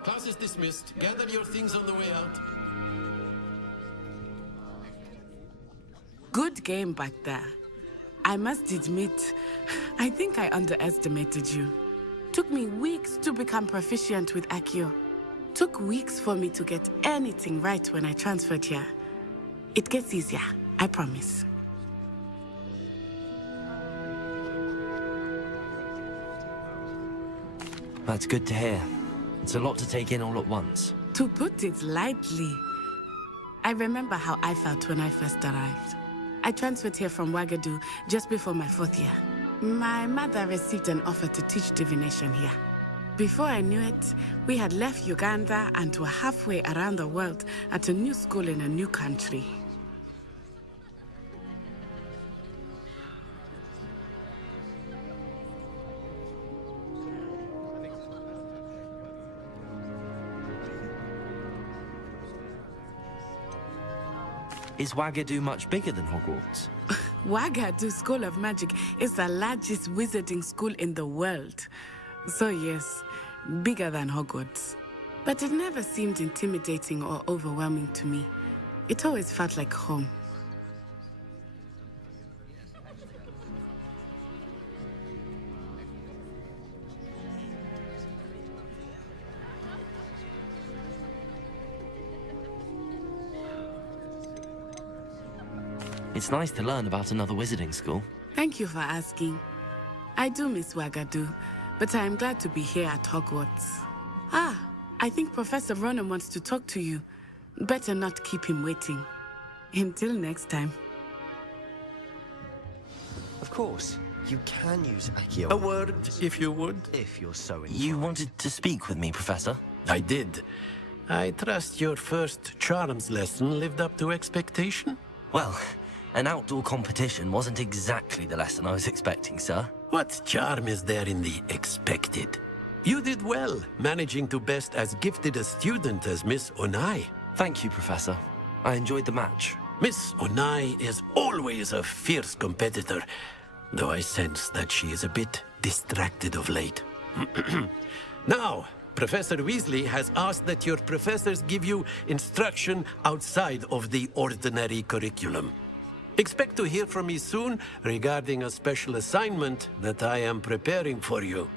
Class is dismissed. Gather your things on the way out. Good game back there. I must admit, I think I underestimated you. Took me weeks to become proficient with Accio. Took weeks for me to get anything right when I transferred here. It gets easier, I promise. That's good to hear. It's a lot to take in all at once. To put it lightly, I remember how I felt when I first arrived. I transferred here from Wagadu just before my 4th year. My mother received an offer to teach divination here. Before I knew it, we had left Uganda and were halfway around the world at a new school in a new country. Is Wagadu much bigger than Hogwarts? Wagadu School of Magic is the largest wizarding school in the world. So yes, bigger than Hogwarts. But it never seemed intimidating or overwhelming to me. It always felt like home. It's nice to learn about another wizarding school. Thank you for asking. I do miss Wagadu, but I am glad to be here at Hogwarts. Ah, I think Professor Ronan wants to talk to you. Better not keep him waiting. Until next time. Of course, you can use Accio. A word, if you would. If you're so inclined. You wanted to speak with me, Professor? I did. I trust your first charms lesson lived up to expectation? Well, an outdoor competition wasn't exactly the lesson I was expecting, sir. What charm is there in the expected? You did well, managing to best as gifted a student as Miss Onai. Thank you, Professor. I enjoyed the match. Miss Onai is always a fierce competitor, though I sense that she is a bit distracted of late. Now, Professor Weasley has asked that your professors give you instruction outside of the ordinary curriculum. Expect to hear from me soon regarding a special assignment that I am preparing for you.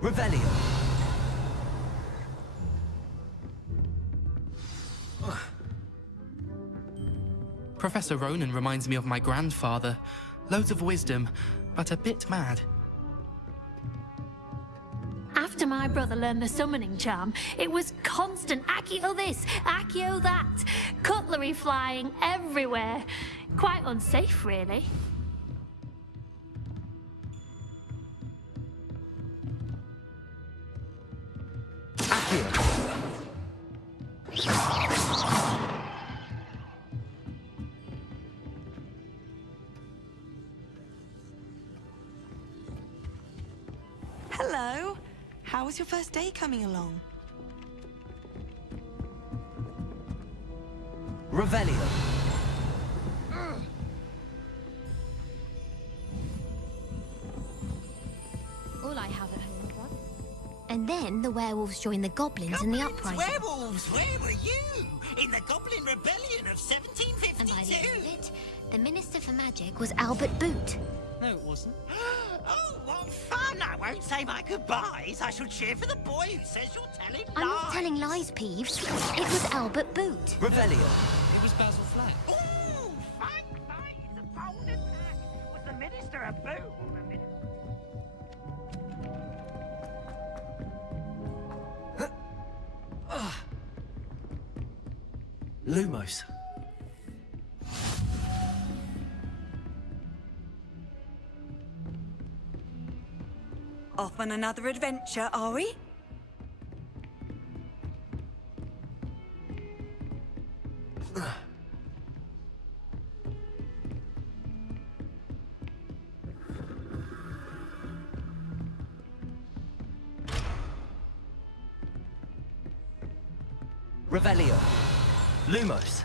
Revelio. Professor Ronan reminds me of my grandfather. Loads of wisdom, but a bit mad. After my brother learned the summoning charm, it was constant Accio this, Accio that. Cutlery flying everywhere. Quite unsafe, really. Accio. How was your first day coming along? Revelio. All I have at home is one. And then the werewolves joined the goblins in the uprising. Werewolves, where were you? In the Goblin Rebellion of 1752? And by the end of it, the Minister for Magic was Albert Boot. No, it wasn't. Oh, what fun! I won't say my goodbyes. I shall cheer for the boy who says you're telling lies. I'm not telling lies, Peeves. It was Albert Boot. Revelio. It was Basil Flack. Ooh, fine. It's a bold attack. Was the Minister a boo? Lumos. Off on another adventure, are we? Revelio. Lumos.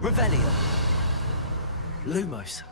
Revelio. Lumos.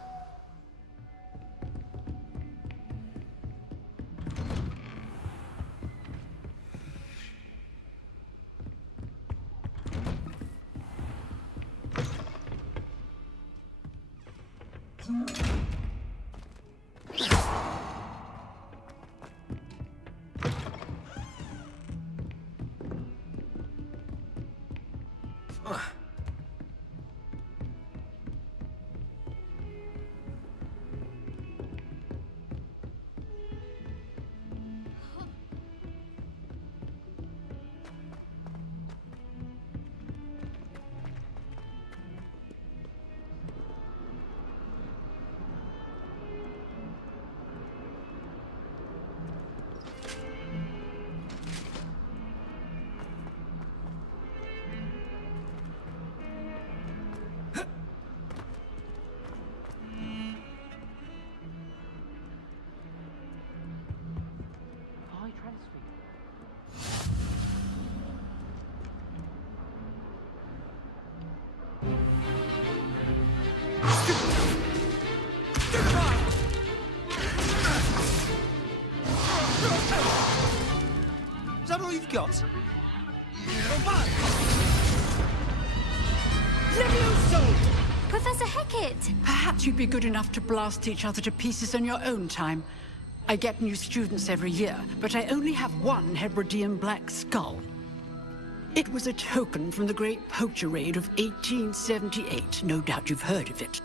Is that all you've got? Levioso! Professor Hecat! Perhaps you'd be good enough to blast each other to pieces in your own time. I get new students every year, but I only have one Hebridean black skull. It was a token from the Great Poacher Raid of 1878. No doubt you've heard of it.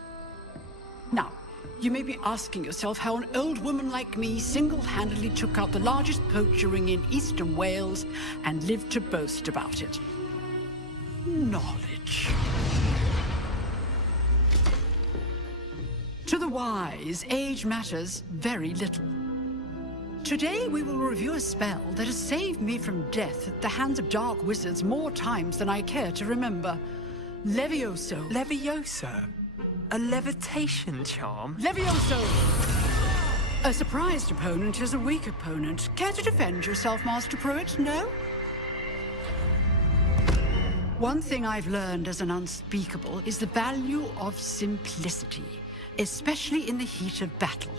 Now, you may be asking yourself how an old woman like me single-handedly took out the largest poacher ring in eastern Wales and lived to boast about it. Knowledge. To the wise, age matters very little. Today we will review a spell that has saved me from death at the hands of dark wizards more times than I care to remember. Levioso. Levioso? A levitation charm? Levioso! A surprised opponent is a weak opponent. Care to defend yourself, Master Pruitt? No? One thing I've learned as an unspeakable is the value of simplicity, especially in the heat of battle.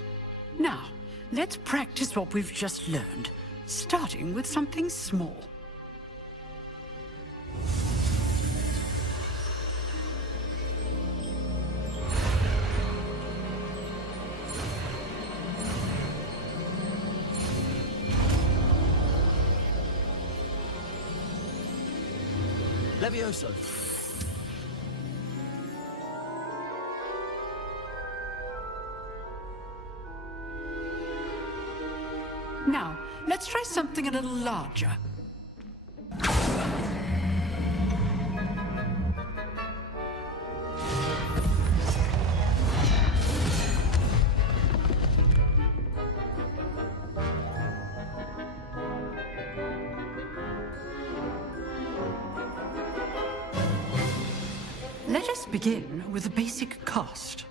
Now, let's practice what we've just learned, starting with something small. Levioso. Now, let's try something a little larger. Let us begin with the basic cast.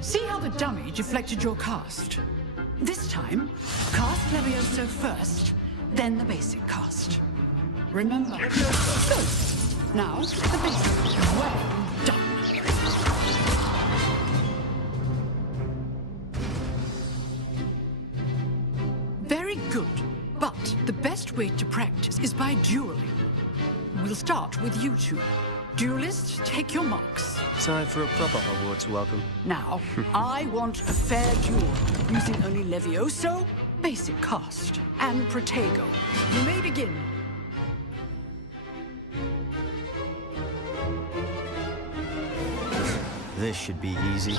See how the dummy deflected your cast? This time, cast Levioso first, then the basic cast. Remember. Good. Now, the basic. Well done. Very good. But the best way to practice is by dueling. We'll start with you two. Duelists, take your marks. Time for a proper Hogwarts welcome. Now, I want a fair duel, using only Levioso, basic cast, and Protego. You may begin. This should be easy.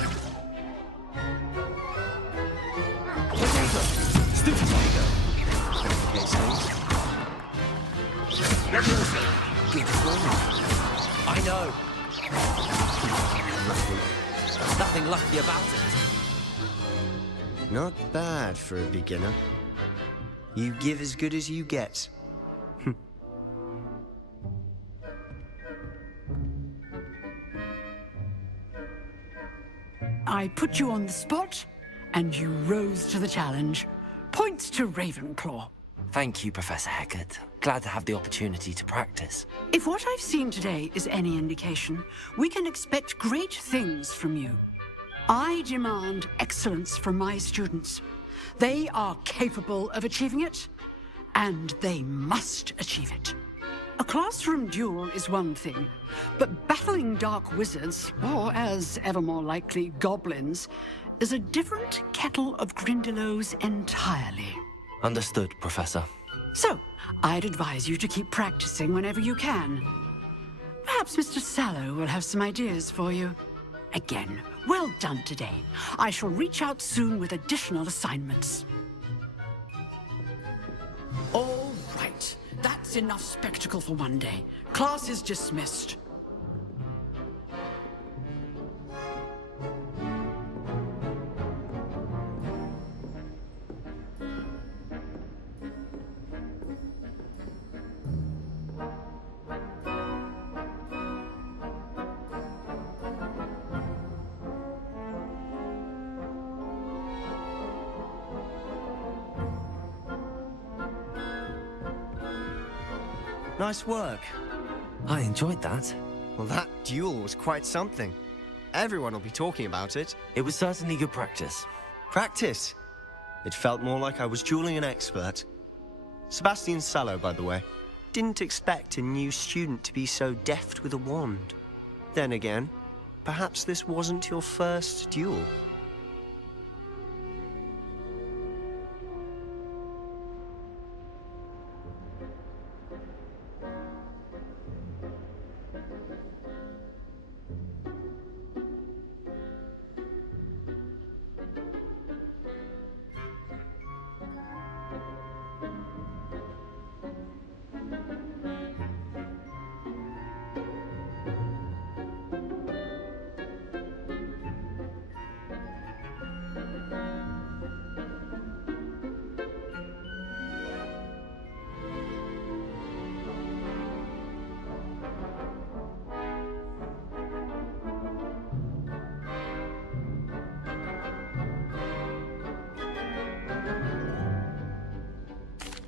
Stupid Tiger. Good one. I know. Nothing lucky about it. Not bad for a beginner. You give as good as you get. I put you on the spot, and you rose to the challenge. Points to Ravenclaw. Thank you, Professor Hecat. Glad to have the opportunity to practice. If what I've seen today is any indication, we can expect great things from you. I demand excellence from my students. They are capable of achieving it, and they must achieve it. A classroom duel is one thing, but battling dark wizards, or as ever more likely, goblins, is a different kettle of Grindylows entirely. Understood, Professor. So, I'd advise you to keep practicing whenever you can. Perhaps Mr. Sallow will have some ideas for you. Again, well done today. I shall reach out soon with additional assignments. All right. That's enough spectacle for one day. Class is dismissed. Nice work. I enjoyed that. Well, that duel was quite something. Everyone will be talking about it. It was certainly good practice. Practice? It felt more like I was dueling an expert. Sebastian Sallow, by the way. Didn't expect a new student to be so deft with a wand. Then again, perhaps this wasn't your first duel.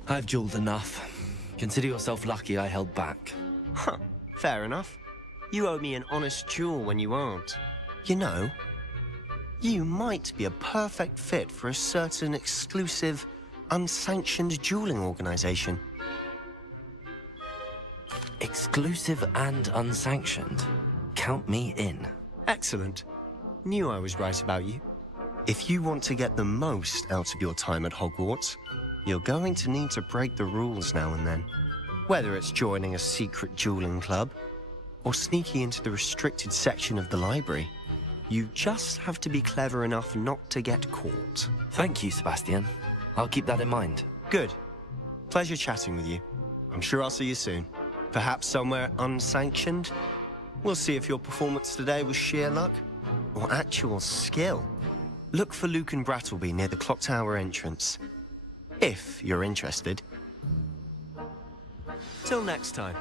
I've dueled enough. Consider yourself lucky I held back. Huh, fair enough. You owe me an honest duel when you aren't. You know, you might be a perfect fit for a certain exclusive, unsanctioned dueling organization. Exclusive and unsanctioned? Count me in. Excellent. Knew I was right about you. If you want to get the most out of your time at Hogwarts, you're going to need to break the rules now and then. Whether it's joining a secret dueling club, or sneaking into the restricted section of the library, you just have to be clever enough not to get caught. Thank you, Sebastian. I'll keep that in mind. Good. Pleasure chatting with you. I'm sure I'll see you soon. Perhaps somewhere unsanctioned? We'll see if your performance today was sheer luck, or actual skill. Look for Luke and Brattleby near the Clock Tower entrance. If you're interested. Till next time.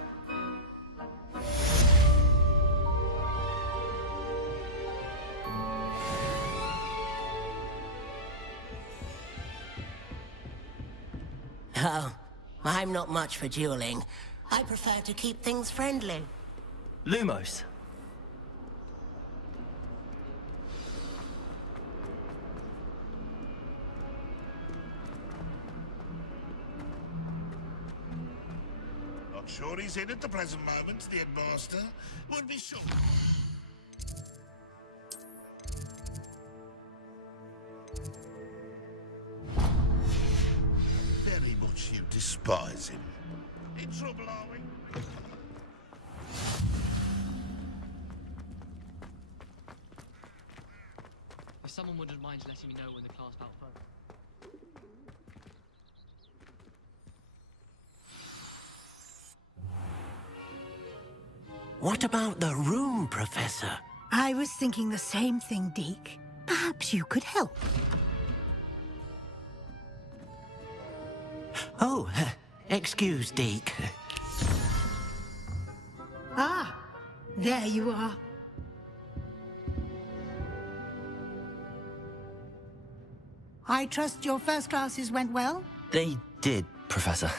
Oh, I'm not much for dueling. I prefer to keep things friendly. Lumos. Not sure he's in at the present moment, the headmaster. Would be sure. Very much you despise him. In trouble, are we? If someone wouldn't mind letting me know when the class felt fun. What about the room, Professor? I was thinking the same thing, Deke. Perhaps you could help. Oh, excuse, Deke. Ah, there you are. I trust your first classes went well? They did, Professor.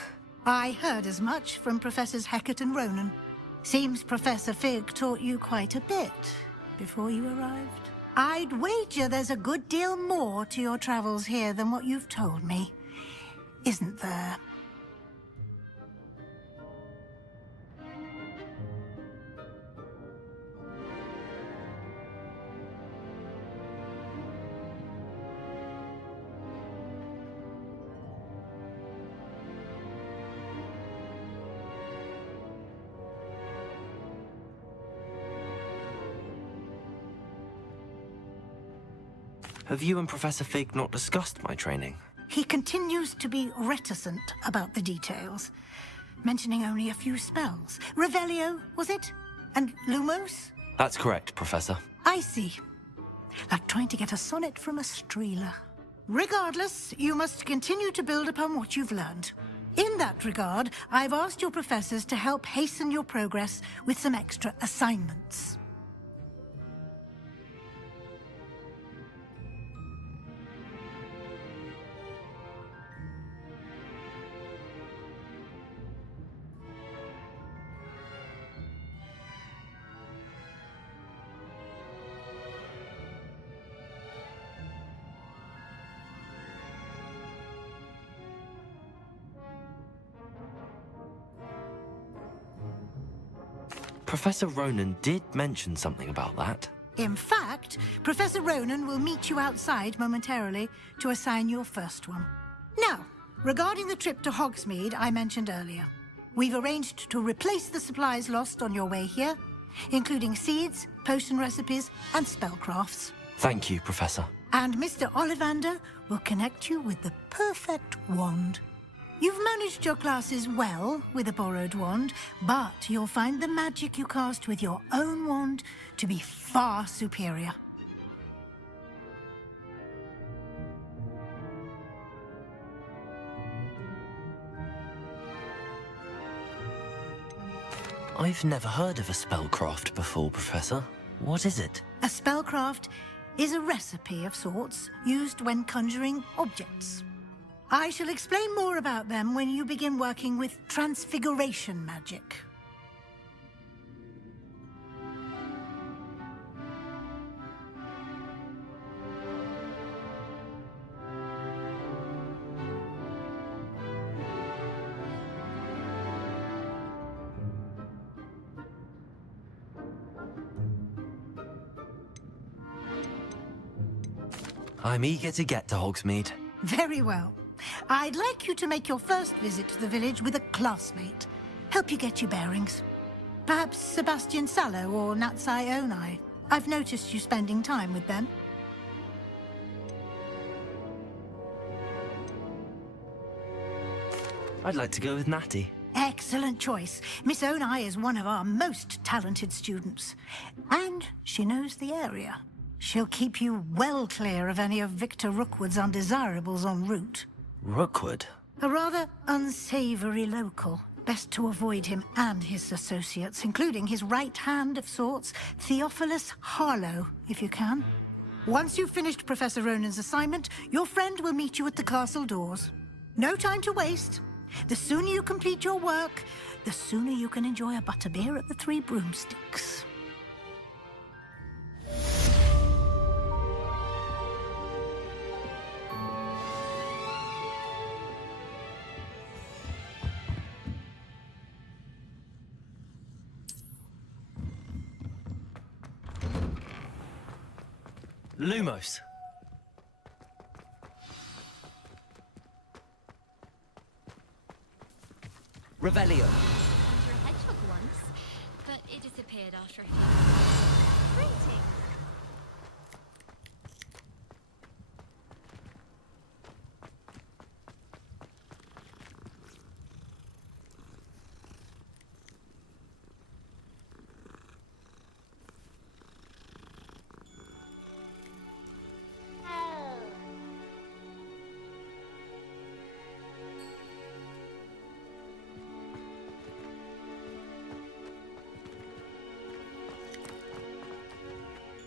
I heard as much from Professors Hecat and Ronan. Seems Professor Fig taught you quite a bit before you arrived. I'd wager there's a good deal more to your travels here than what you've told me. Isn't there? Have you and Professor Fig not discussed my training? He continues to be reticent about the details, mentioning only a few spells. Revelio, was it? And Lumos? That's correct, Professor. I see. Like trying to get a sonnet from a streeler. Regardless, you must continue to build upon what you've learned. In that regard, I've asked your professors to help hasten your progress with some extra assignments. Professor Ronan did mention something about that. In fact, Professor Ronan will meet you outside momentarily to assign your first one. Now, regarding the trip to Hogsmeade I mentioned earlier, we've arranged to replace the supplies lost on your way here, including seeds, potion recipes, and spellcrafts. Thank you, Professor. And Mr. Ollivander will connect you with the perfect wand. You've managed your classes well with a borrowed wand, but you'll find the magic you cast with your own wand to be far superior. I've never heard of a spellcraft before, Professor. What is it? A spellcraft is a recipe of sorts used when conjuring objects. I shall explain more about them when you begin working with transfiguration magic. I'm eager to get to Hogsmeade. Very well. I'd like you to make your first visit to the village with a classmate. Help you get your bearings. Perhaps Sebastian Sallow or Natsai Onai. I've noticed you spending time with them. I'd like to go with Natty. Excellent choice. Miss Onai is one of our most talented students. And she knows the area. She'll keep you well clear of any of Victor Rookwood's undesirables en route. Rookwood? A rather unsavory local. Best to avoid him and his associates, including his right hand of sorts, Theophilus Harlow, if you can. Once you've finished Professor Ronan's assignment, your friend will meet you at the castle doors. No time to waste. The sooner you complete your work, the sooner you can enjoy a butterbeer at the Three Broomsticks. Lumos. Revelio. Under a hedgehog once, but it disappeared after a few. Greetings.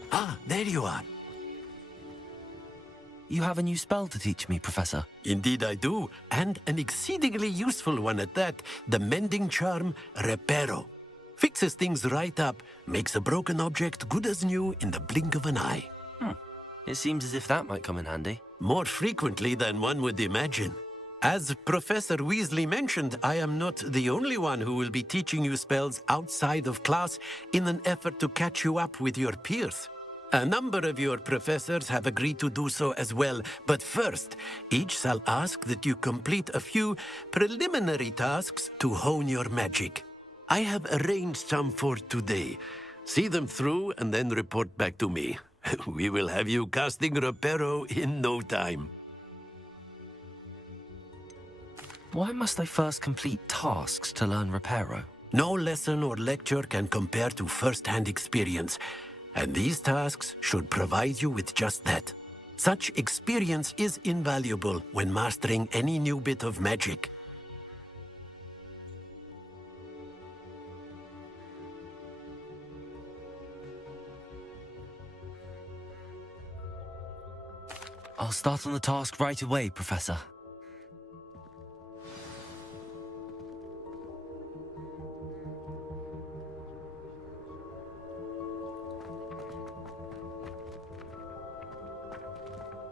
Ah, there you are. You have a new spell to teach me, Professor. Indeed I do, and an exceedingly useful one at that. The mending charm, Reparo. Fixes things right up, makes a broken object good as new in the blink of an eye. It seems as if that might come in handy. More frequently than one would imagine. As Professor Weasley mentioned, I am not the only one who will be teaching you spells outside of class in an effort to catch you up with your peers. A number of your professors have agreed to do so as well, but first, each shall ask that you complete a few preliminary tasks to hone your magic. I have arranged some for today. See them through and then report back to me. We will have you casting Reparo in no time. Why must I first complete tasks to learn Reparo? No lesson or lecture can compare to first-hand experience, and these tasks should provide you with just that. Such experience is invaluable when mastering any new bit of magic. I'll start on the task right away, Professor.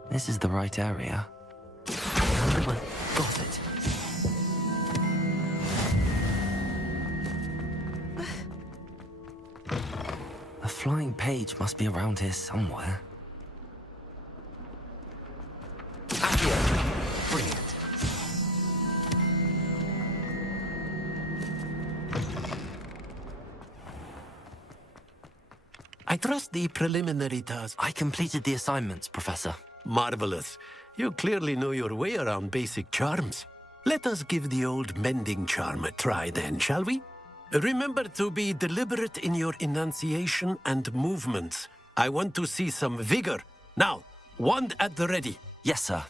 This is the right area. Got it. A flying page must be around here somewhere. Brilliant. I trust the preliminary task. I completed the assignments, Professor. Marvelous. You clearly know your way around basic charms. Let us give the old mending charm a try then, shall we? Remember to be deliberate in your enunciation and movements. I want to see some vigor. Now, wand at the ready. Yes, sir.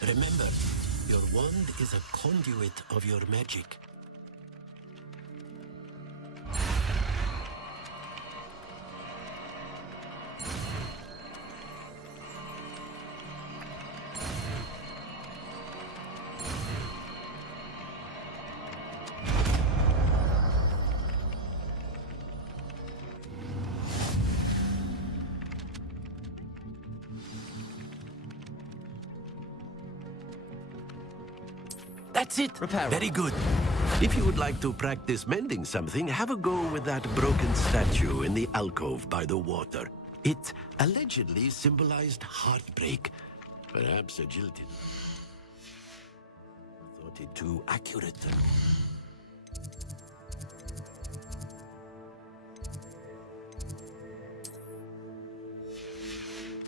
Remember, your wand is a conduit of your magic. That's it. Reparo. Very good. If you would like to practice mending something, have a go with that broken statue in the alcove by the water. It allegedly symbolized heartbreak. Perhaps agility. Thought it too accurate.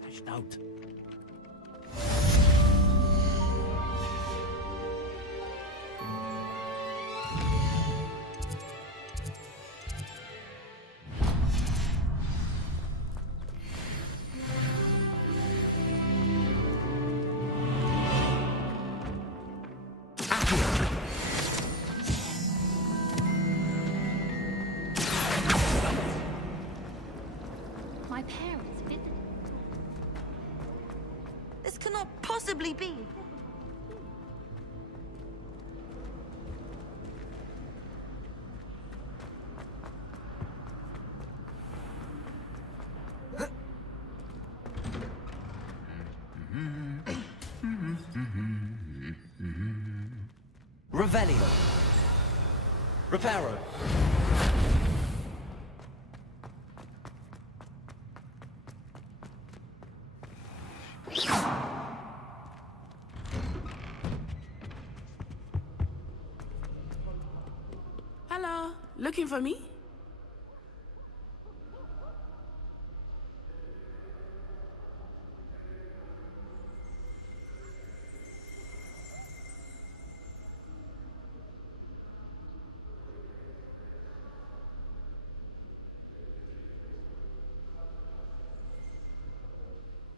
Dashed out. possibly be? Revelio. Reparo. Hello, looking for me?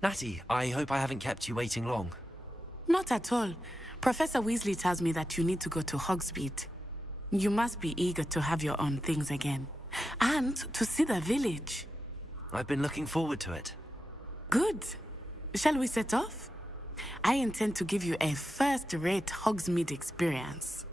Natty, I hope I haven't kept you waiting long. Not at all. Professor Weasley tells me that you need to go to Hogsmeade. You must be eager to have your own things again. And to see the village. I've been looking forward to it. Good. Shall we set off? I intend to give you a first-rate Hogsmeade experience.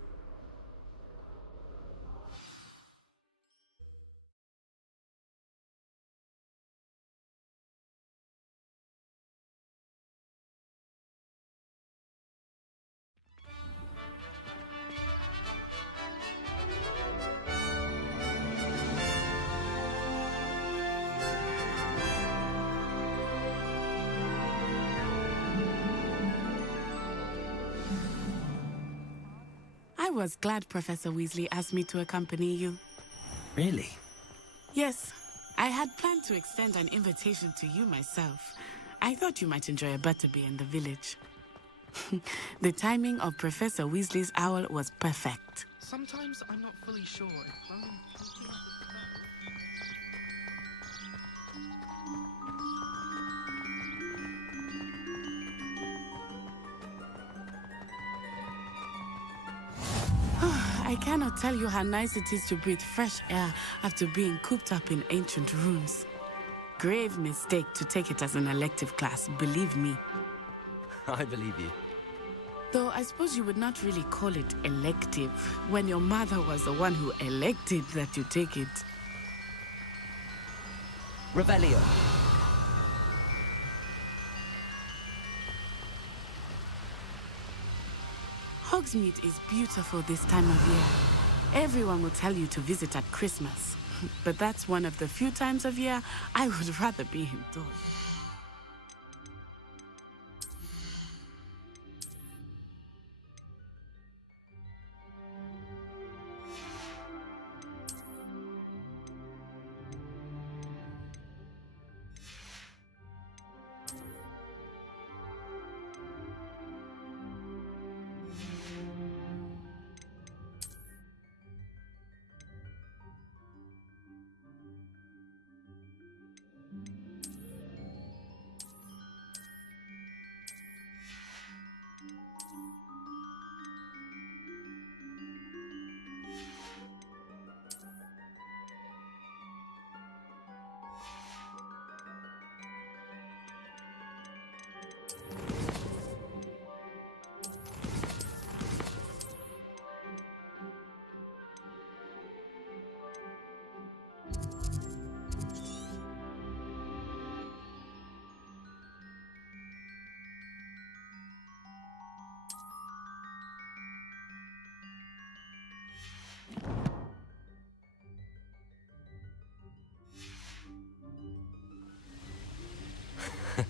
I was glad Professor Weasley asked me to accompany you. Really? Yes, I had planned to extend an invitation to you myself. I thought you might enjoy a butterbeer in the village. The timing of Professor Weasley's owl was perfect. Sometimes I'm not fully sure if growing people I cannot tell you how nice it is to breathe fresh air after being cooped up in ancient rooms. Grave mistake to take it as an elective class, believe me. I believe you. Though I suppose you would not really call it elective when your mother was the one who elected that you take it. Revelio. Hogsmeade is beautiful this time of year. Everyone will tell you to visit at Christmas. But that's one of the few times of year I would rather be indoors.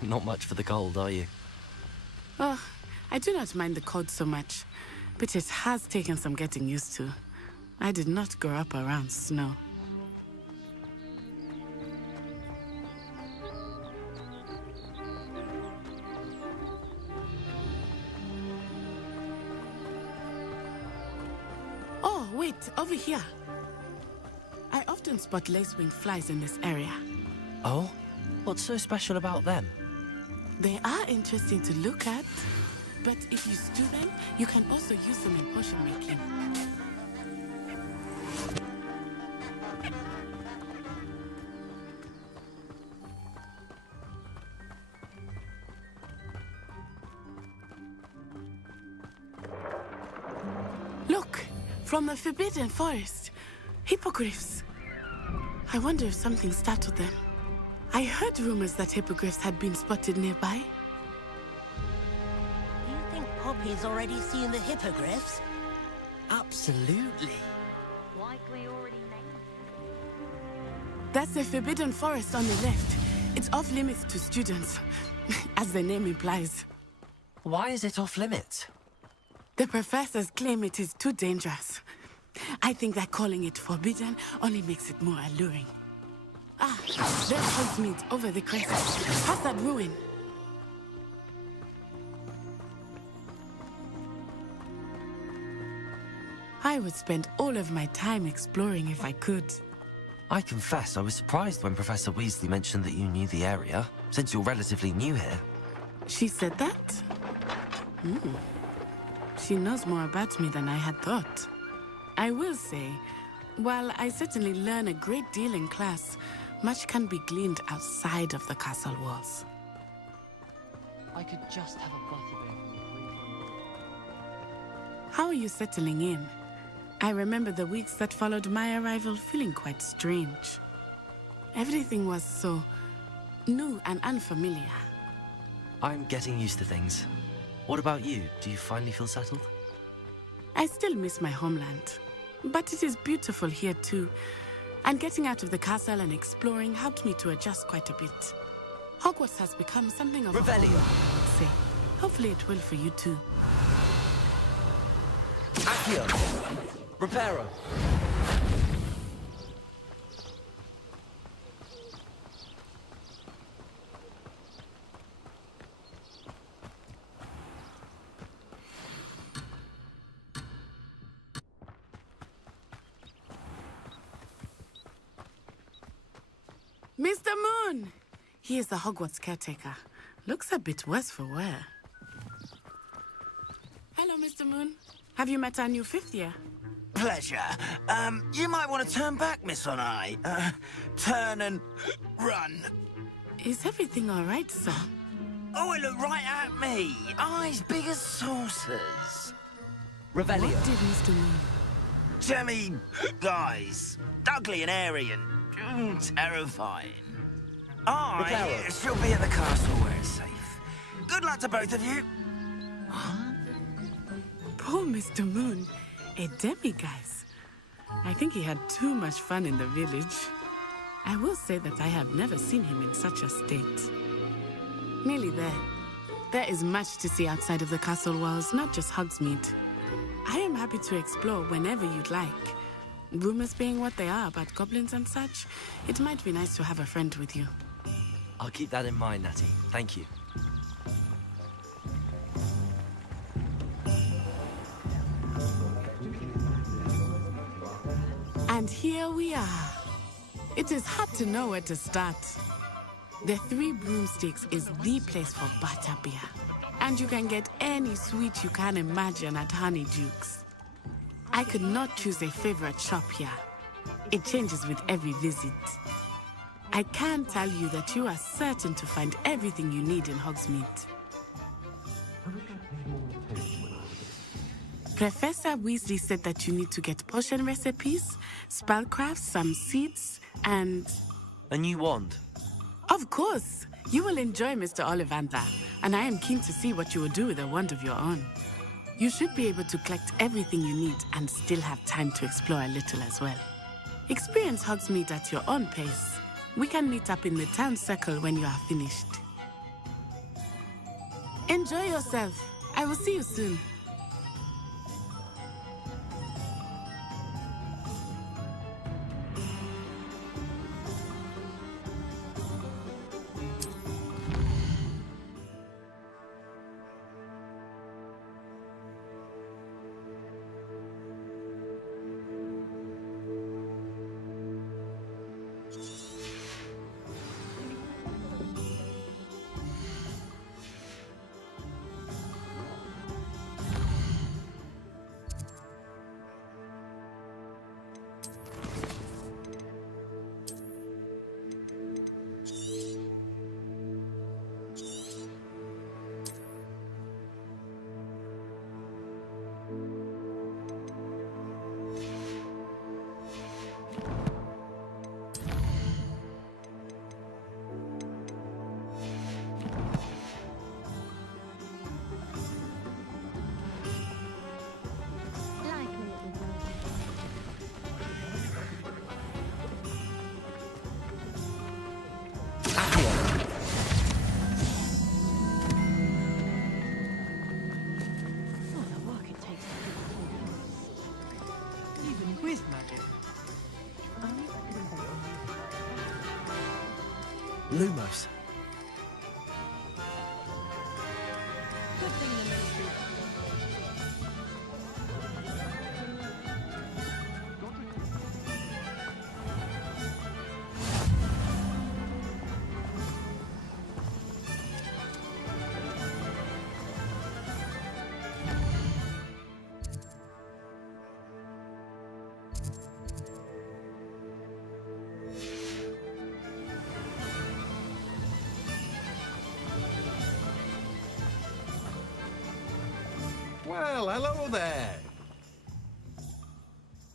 Not much for the cold, are you? Oh, I do not mind the cold so much, but it has taken some getting used to. I did not grow up around snow. Oh, wait, over here. I often spot lacewing flies in this area. Oh? What's so special about them? They are interesting to look at, but if you stew them, you can also use them in potion making. From the Forbidden Forest. Hippogriffs. I wonder if something startled them. I heard rumors that hippogriffs had been spotted nearby. You think Poppy's already seen the hippogriffs? Absolutely. Likely already named. That's the Forbidden Forest on the left. It's off limits to students, as the name implies. Why is it off limits? The professors claim it is too dangerous. I think that calling it forbidden only makes it more alluring. Ah, there's Hogsmeade over the crest. Past that ruin. I would spend all of my time exploring if I could. I confess I was surprised when Professor Weasley mentioned that you knew the area, since you're relatively new here. She said that? She knows more about me than I had thought. I will say, while I certainly learn a great deal in class, much can be gleaned outside of the castle walls. I could just have a butterbeer from the free. How are you settling in? I remember the weeks that followed my arrival feeling quite strange. Everything was so new and unfamiliar. I'm getting used to things. What about you? Do you finally feel settled? I still miss my homeland, but it is beautiful here too. And getting out of the castle and exploring helped me to adjust quite a bit. Hogwarts has become something of Revelio. a home, I would say. Hopefully it will for you too. Accio. Reparo. Mr. Moon! He is the Hogwarts caretaker. Looks a bit worse for wear. Hello, Mr. Moon. Have you met our new fifth year? Pleasure. You might want to turn back, Miss Onai. Turn and run. Is everything all right, sir? Oh, it looked right at me. Eyes big as saucers. Revelio. What did Mr. Moon? Jemmy guys. Ugly and airy and terrifying. She'll be at the castle where it's safe. Good luck to both of you. Poor Mr. Moon. A demiguise. I think he had too much fun in the village. I will say that I have never seen him in such a state. Nearly there. There is much to see outside of the castle walls, not just Hogsmeade. I am happy to explore whenever you'd like. Rumors being what they are about goblins and such, it might be nice to have a friend with you. I'll keep that in mind, Natty. Thank you. And here we are. It is hard to know where to start. The Three Broomsticks is the place for butterbeer. And you can get any sweet you can imagine at Honeydukes. I could not choose a favorite shop here. It changes with every visit. I can tell you that you are certain to find everything you need in Hogsmeade. Professor Weasley said that you need to get potion recipes, spellcrafts, some seeds, and... A new wand? Of course! You will enjoy Mr. Ollivander, and I am keen to see what you will do with a wand of your own. You should be able to collect everything you need and still have time to explore a little as well. Experience Hogsmeade at your own pace. We can meet up in the town circle when you are finished. Enjoy yourself. I will see you soon. Lumos. Good thing the ministry. Well, hello there.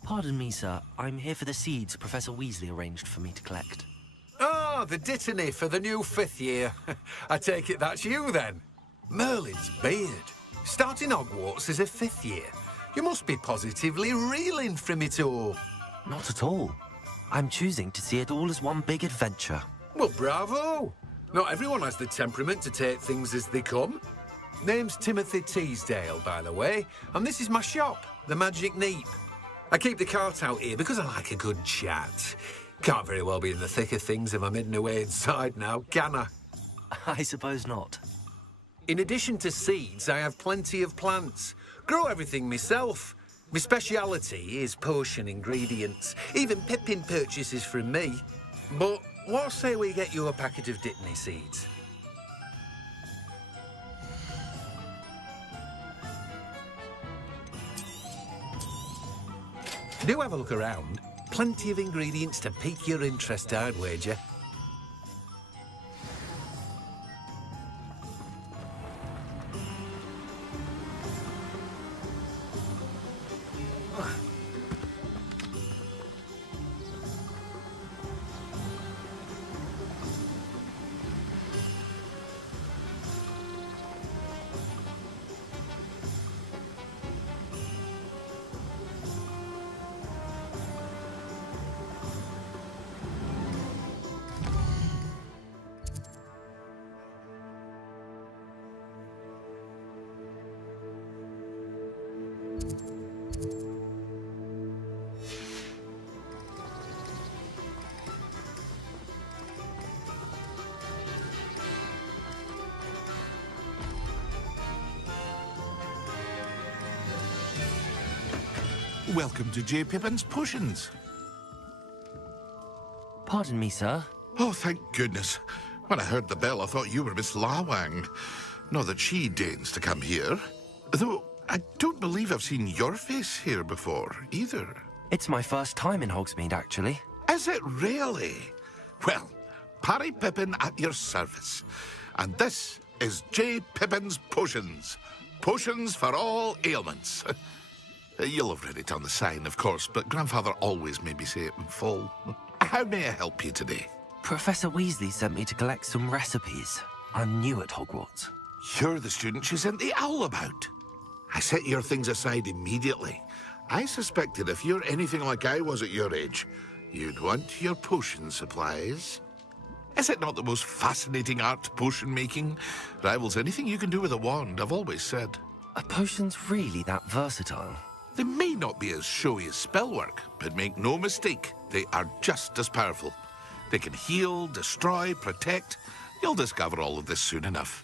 Pardon me, sir. I'm here for the seeds Professor Weasley arranged for me to collect. Oh, the dittany for the new 5th year. I take it that's you, then. Merlin's beard. Starting Hogwarts as a 5th year. You must be positively reeling from it all. Not at all. I'm choosing to see it all as one big adventure. Well, bravo. Not everyone has the temperament to take things as they come. Name's Timothy Teasdale, by the way, and this is my shop, the Magic Neep. I keep the cart out here because I like a good chat. Can't very well be in the thick of things if I'm hidden away inside now, can I? I suppose not. In addition to seeds, I have plenty of plants. Grow everything myself. My speciality is potion ingredients. Even Pippin purchases from me. But what say we get you a packet of Dittany seeds? Do have a look around. Plenty of ingredients to pique your interest, I'd wager. Welcome to J. Pippin's Potions. Pardon me, sir. Oh, thank goodness. When I heard the bell, I thought you were Miss Lawang. Not that she deigns to come here. Though, I don't believe I've seen your face here before, either. It's my first time in Hogsmeade, actually. Is it really? Well, Parry Pippin at your service. And this is J. Pippin's Potions. Potions for all ailments. You'll have read it on the sign, of course, but Grandfather always made me say it in full. How may I help you today? Professor Weasley sent me to collect some recipes. I'm new at Hogwarts. You're the student she sent the owl about. I set your things aside immediately. I suspected if you're anything like I was at your age, you'd want your potion supplies. Is it not the most fascinating art, potion making? Rivals anything you can do with a wand, I've always said. Are potions really that versatile? They may not be as showy as spellwork, but make no mistake, they are just as powerful. They can heal, destroy, protect. You'll discover all of this soon enough.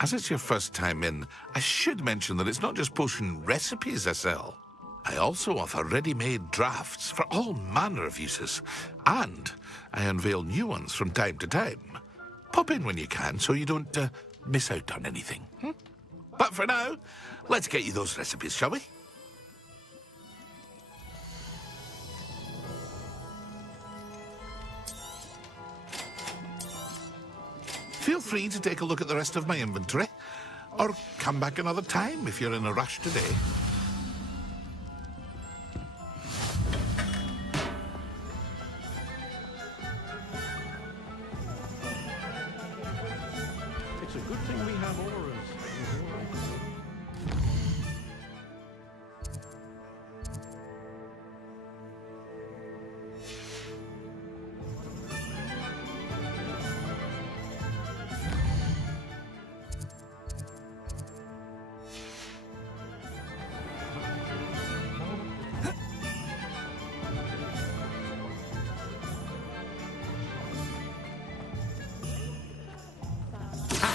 As it's your first time in, I should mention that it's not just potion recipes I sell. I also offer ready-made drafts for all manner of uses, and I unveil new ones from time to time. Pop in when you can so you don't miss out on anything. But for now, let's get you those recipes, shall we? Feel free to take a look at the rest of my inventory, or come back another time if you're in a rush today. It's a good thing we have auras.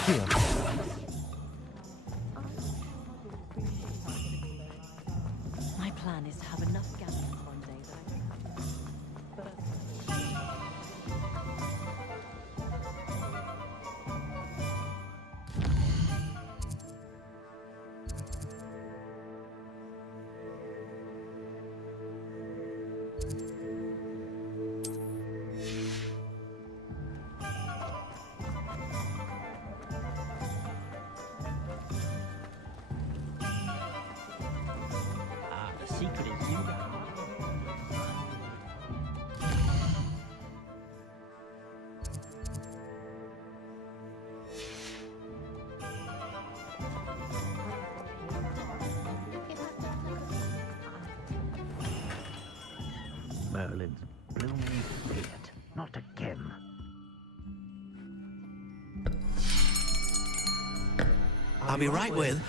Here. My plan is to have enough gas one day that I can The secret is you. Merlin's blooming beard. Not again. I'll be right with...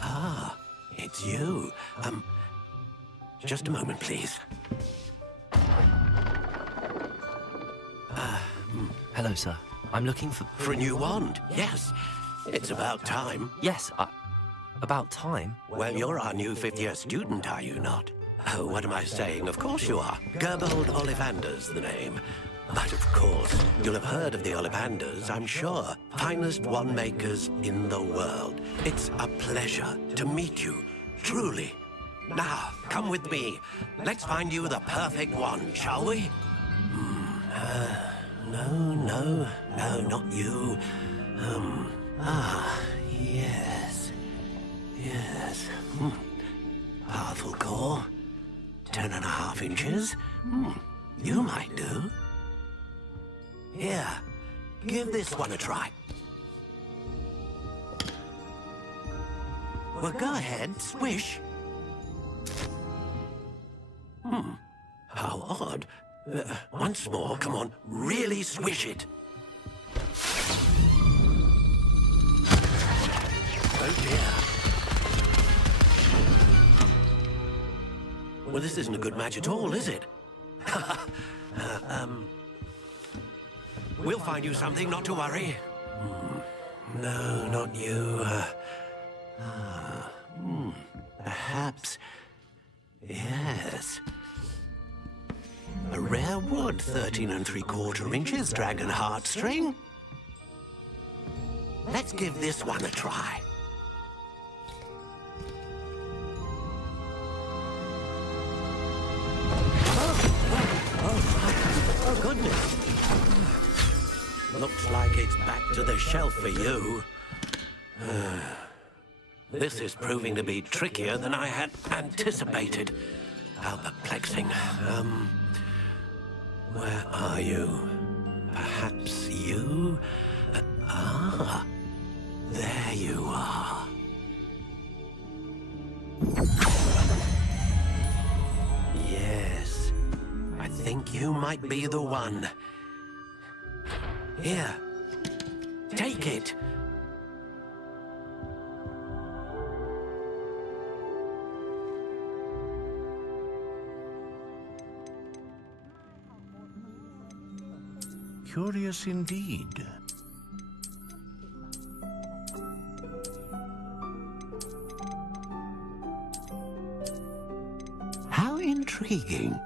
Ah, it's you. Just a moment, please. Hello, sir. I'm looking for... For a new wand, yes. It's about time. Yes, about time? Well, you're our new fifth-year student, are you not? Oh, what am I saying? Of course you are. Gerbold Ollivander's the name. But of course, you'll have heard of the Ollivanders, I'm sure. Finest wand makers in the world. It's a pleasure to meet you, truly. Now, come with me. Let's find you the perfect wand, shall we? No, not you. Yes. Powerful core. 10.5 inches. You might do. Here, give this one a try. Well, go ahead, swish. How odd. Once more, come on, really swish it. Oh dear. Well, this isn't a good match at all, is it? We'll find you something, not to worry. No, not you. Perhaps... Yes. A rare wood, 13 3/4 inches, dragon heartstring. Let's give this one a try. Oh, goodness. Looks like it's back to the shelf for you. This is proving to be trickier than I had anticipated. How perplexing. Where are you? Perhaps you? There you are. Yes, I think you might be the one. Here, take it. Curious indeed. How intriguing.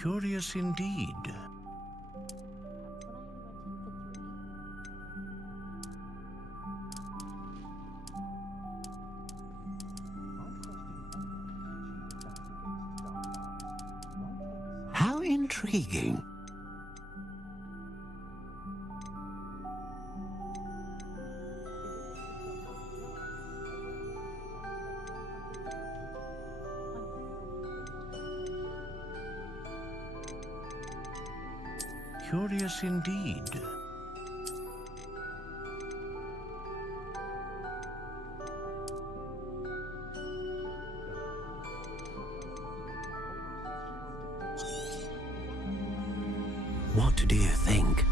Curious indeed. How intriguing. Curious indeed. What do you think?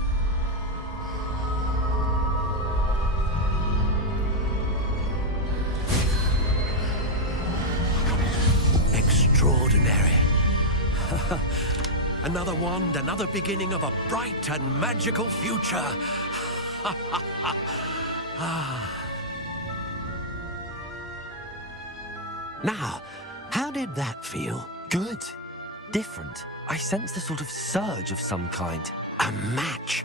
Another wand, another beginning of a bright and magical future. Now, how did that feel? Good. Different. I sensed a sort of surge of some kind. A match.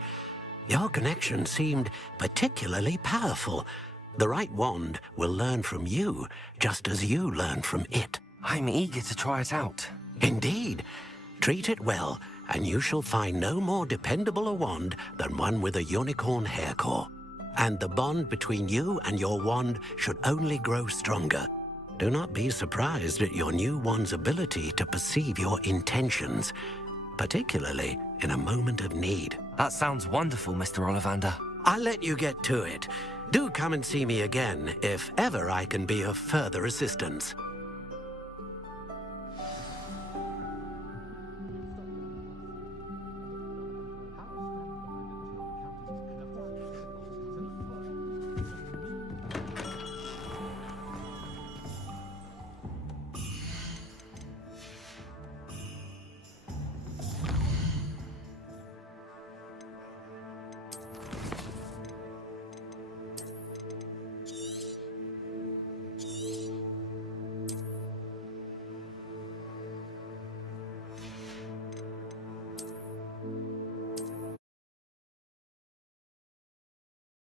Your connection seemed particularly powerful. The right wand will learn from you, just as you learn from it. I'm eager to try it out. Indeed. Treat it well, and you shall find no more dependable a wand than one with a unicorn hair core. And the bond between you and your wand should only grow stronger. Do not be surprised at your new wand's ability to perceive your intentions, particularly in a moment of need. That sounds wonderful, Mr. Ollivander. I'll let you get to it. Do come and see me again if ever I can be of further assistance.